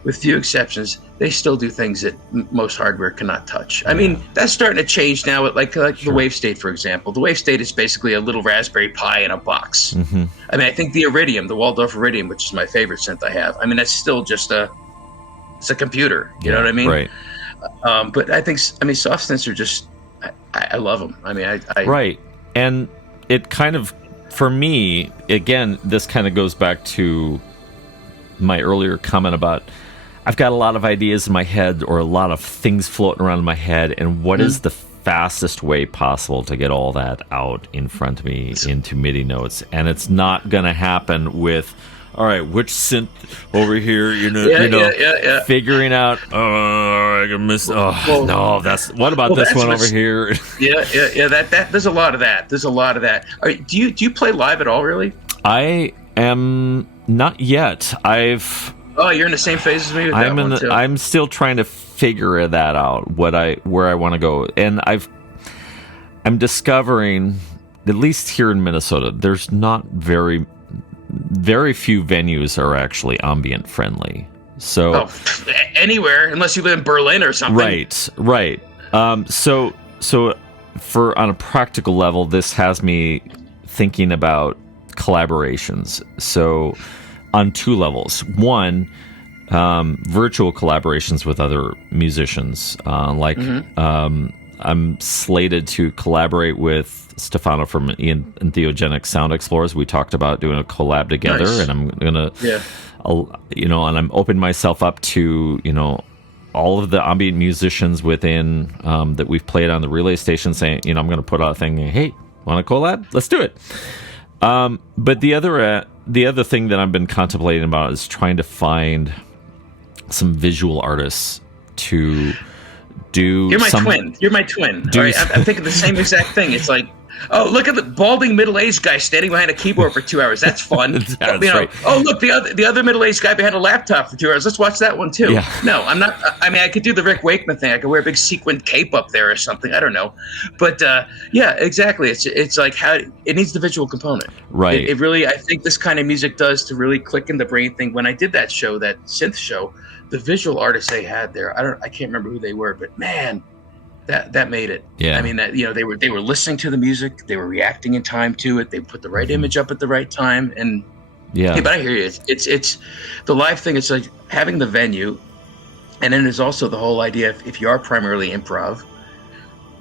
with few exceptions, they still do things that most hardware cannot touch. I mean, that's starting to change now. Like the Wave State, for example. The Wave State is basically a little Raspberry Pi in a box. Mm-hmm. I mean, I think the Iridium, the Waldorf Iridium, which is my favorite synth I have. I mean, that's still just it's a computer. You know what I mean? Right. But I mean, soft synths are just, I love them. I mean, right. And it kind of, for me, again, this kind of goes back to my earlier comment about, I've got a lot of ideas in my head, or a lot of things floating around in my head, and what is the fastest way possible to get all that out in front of me into MIDI notes? And it's not going to happen with, all right, which synth over here, figuring out, I can miss, what about this one over here? That there's a lot of that. All right, do you play live at all, really? I am not yet. Oh, you're in the same phase as me with that one too. I'm still trying to figure that out, where I want to go, and I'm discovering, at least here in Minnesota, there's not very few venues are actually ambient friendly. So anywhere, unless you live in Berlin or something. Right. So for on a practical level, this has me thinking about collaborations. So on 2 levels. One, virtual collaborations with other musicians. I'm slated to collaborate with Stefano from Entheogenic Sound Explorers. We talked about doing a collab together, and I'm gonna, and I'm opening myself up to, all of the ambient musicians within that we've played on the relay station, saying, I'm going to put out a thing. Hey, want to collab? Let's do it. But the other thing that I've been contemplating about is trying to find some visual artists to do. You're my twin. All right? I'm thinking the same exact thing. It's like, oh, look at the balding middle-aged guy standing behind a keyboard for 2 hours. That's fun. Right. Oh, look, the other middle-aged guy behind a laptop for 2 hours. Let's watch that one too. Yeah. No, I'm not. I mean, I could do the Rick Wakeman thing. I could wear a big sequined cape up there or something. I don't know. But yeah, exactly. It's like how it needs the visual component. Right. It really, I think this kind of music does to really click in the brain thing. When I did that show, that synth show, the visual artists they had there, I can't remember who they were, but man, that made it. Yeah. I mean, that they were listening to the music, they were reacting in time to it, they put the right image up at the right time, and but I hear you. It's the live thing. It's like having the venue, and then there's also the whole idea if you are primarily improv.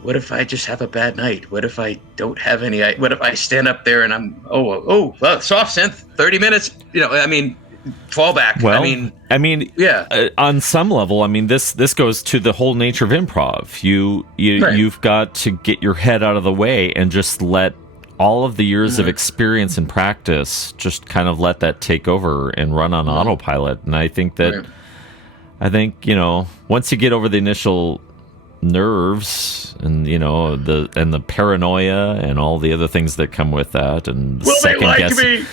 What if I just have a bad night? What if I don't have any? What if I stand up there and I'm soft synth, 30 minutes? I mean. Fallback. Well, I mean, yeah. On some level, I mean, this goes to the whole nature of improv. You've got to get your head out of the way and just let all of the years of experience and practice just kind of let that take over and run on autopilot. And I think that, once you get over the initial nerves and the paranoia and all the other things that come with that, and second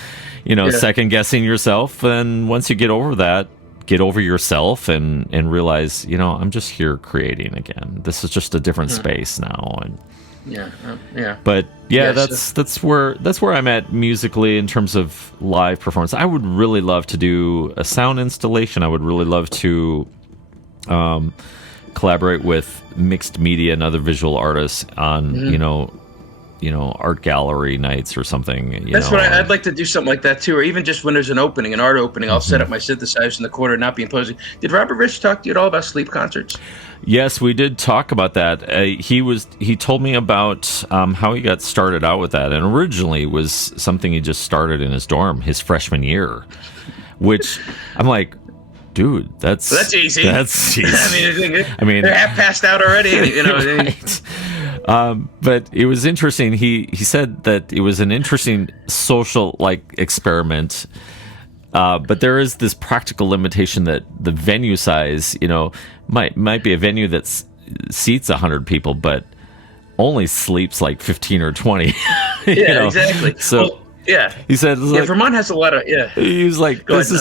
guessing yourself, and once you get over that, get over yourself and realize, I'm just here creating again. This is just a different space now. And But that's where I'm at musically in terms of live performance. I would really love to do a sound installation. I would really love to collaborate with mixed media and other visual artists on art gallery nights or something. That's what I'd like to do, something like that too, or even just when there's an art opening, I'll set up my synthesizer in the corner, not be imposing. Did Robert Rich talk to you at all about sleep concerts? Yes, we did talk about that. He told me about how he got started out with that, and originally was something he just started in his dorm his freshman year, which I'm like, dude, that's easy. That's easy. I mean, they're half passed out already. Right. But it was interesting. He said that it was an interesting social experiment. But there is this practical limitation that the venue size, might be a venue that's seats 100 people, but only sleeps like 15 or 20. Yeah, exactly. So well, yeah, he said, like, Vermont has a lot of He was like, this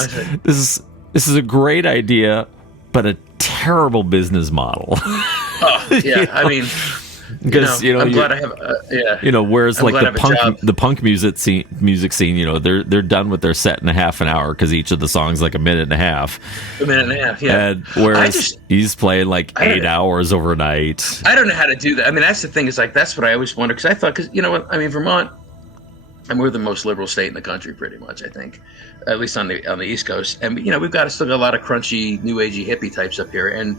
is a great idea, but a terrible business model. Oh, yeah. I mean, because I'm glad I have. Whereas I'm like glad the punk music scene, they're done with their set in a half an hour because each of the songs like a minute and a half. A minute and a half, yeah. And whereas he's playing like 8 hours overnight. I don't know how to do that. I mean, that's the thing, is like, that's what I always wonder, because I thought, because Vermont, and we're the most liberal state in the country, pretty much, I think, at least on the East Coast. And we've still got a lot of crunchy, new agey hippie types up here. And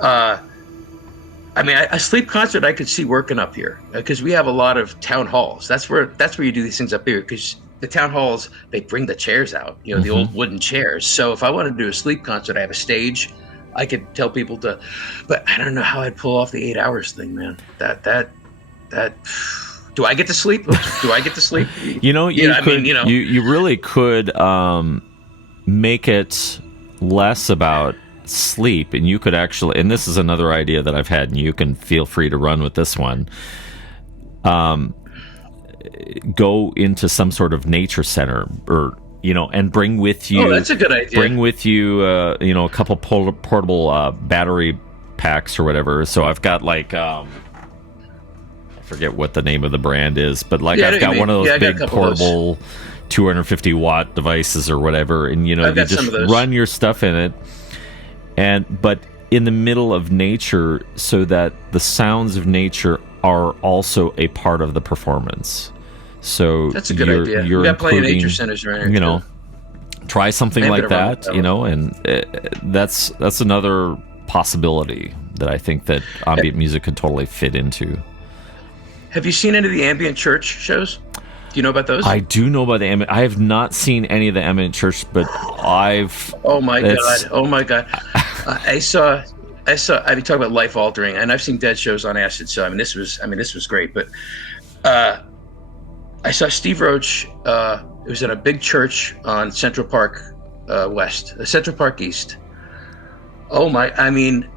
a sleep concert I could see working up here, because we have a lot of town halls. That's where you do these things up here, because the town halls, they bring the chairs out, the old wooden chairs. So if I wanted to do a sleep concert, I have a stage. I could tell people to, but I don't know how I'd pull off the 8 hours thing, man. That. Do I get to sleep? Do I get to sleep? You really could make it less about sleep, and you could actually, and this is another idea that I've had, and you can feel free to run with this one. Go into some sort of nature center, or and bring with you. Oh, that's a good idea. Bring with you, a couple portable battery packs or whatever. So I've got like. I forget what the name of the brand is, but like I've got one of those big portable 250 watt devices or whatever, and you just run your stuff in it, but in the middle of nature, so that the sounds of nature are also a part of the performance. So that's a good idea. You're we got plenty of nature centers around here. Try something like that, and that's another possibility that I think that ambient music could totally fit into. Have you seen any of the Ambient Church shows? Do you know about those? I do know about the Ambient. I have not seen any of the Ambient Church, but I've. Oh my god! I saw. I mean, talk about life altering, and I've seen Dead shows on acid. So this was great. But I saw Steve Roach. It was at a big church on Central Park Central Park East. Oh my!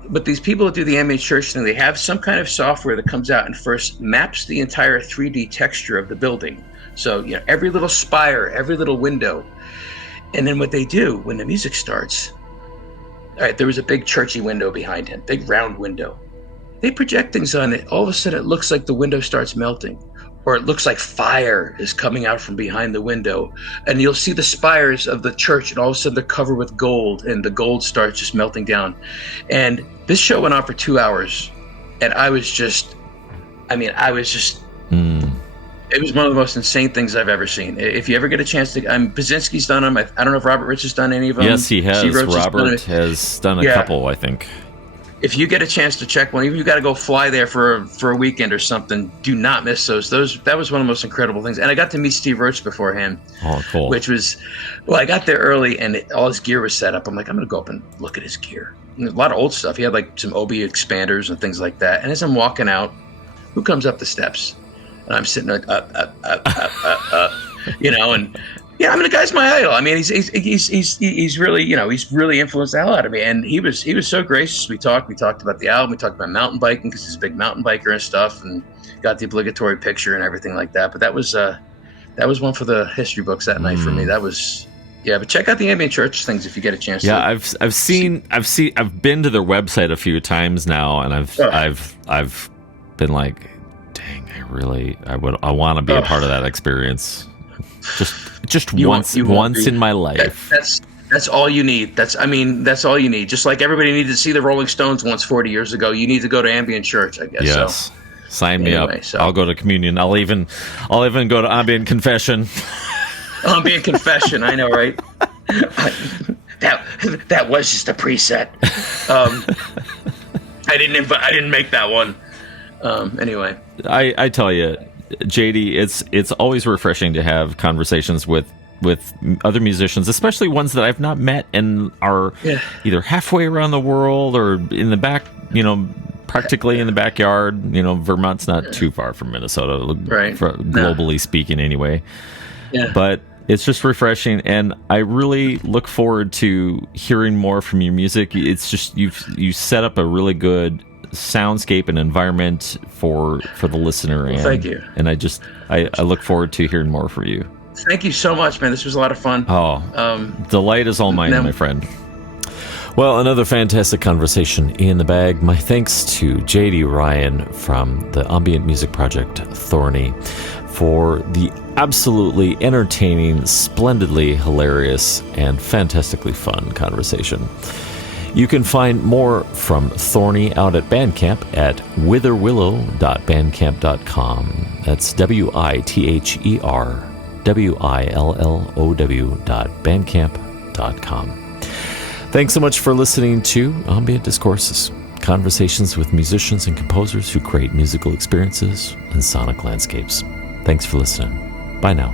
But these people that do the Ambient Church thing, they have some kind of software that comes out and first maps the entire 3D texture of the building. So every little spire, every little window, and then what they do when the music starts. All right, there was a big churchy window behind him, big round window. They project things on it. All of a sudden, it looks like the window starts melting, or it looks like fire is coming out from behind the window, and you'll see the spires of the church, and all of a sudden they're covered with gold, and the gold starts just melting down. And this show went on for 2 hours, and it was one of the most insane things I've ever seen. If you ever get a chance to, Basinski's done them. I don't know if Robert Rich has done any of them. Yes, he has. Robert has done a couple, I think. If you get a chance to check one, even if you got to go fly there for a weekend or something, do not miss those. That was one of the most incredible things. And I got to meet Steve Roach beforehand. Oh, cool. Which was, I got there early and all his gear was set up. I'm like, I'm going to go up and look at his gear. And a lot of old stuff. He had like some OB expanders and things like that. And as I'm walking out, who comes up the steps? And I'm sitting like, up, and the guy's my idol. He's really, he's really influenced the hell out of me. And he was so gracious. We talked about the album. We talked about mountain biking, because he's a big mountain biker and stuff, and got the obligatory picture and everything like that. But that was one for the history books that night for me. That was, but check out the Ambient Church things if you get a chance. Yeah, I've been to their website a few times now, and I've been like, dang, I want to be a part of that experience. Just once in my life. That's all you need. That's all you need. Just like everybody needed to see the Rolling Stones once 40 years ago, you need to go to Ambient Church, I guess. Yes. So, sign me up. So. I'll go to communion. I'll even go to Ambient Confession. Ambient Confession, I know, right? That was just a preset. I didn't make that one. Anyway, I tell you, JD, it's always refreshing to have conversations with other musicians, especially ones that I've not met and are either halfway around the world or in the back, practically in the backyard. Vermont's not too far from Minnesota, right? Globally speaking, anyway. Yeah. But it's just refreshing, and I really look forward to hearing more from your music. It's just you set up a really good soundscape and environment for the listener. Well, thank you. And I look forward to hearing more from you. Thank you so much, man. This was a lot of fun. Delight is all mine, my friend. Well, another fantastic conversation in the bag. My thanks to J.D. Ryan from the ambient music project Thorny for the absolutely entertaining, splendidly hilarious, and fantastically fun conversation. You can find more from Thorny out at Bandcamp at witherwillow.bandcamp.com. That's WITHERWILLOW.bandcamp.com. Thanks so much for listening to Ambient Discourses, conversations with musicians and composers who create musical experiences and sonic landscapes. Thanks for listening. Bye now.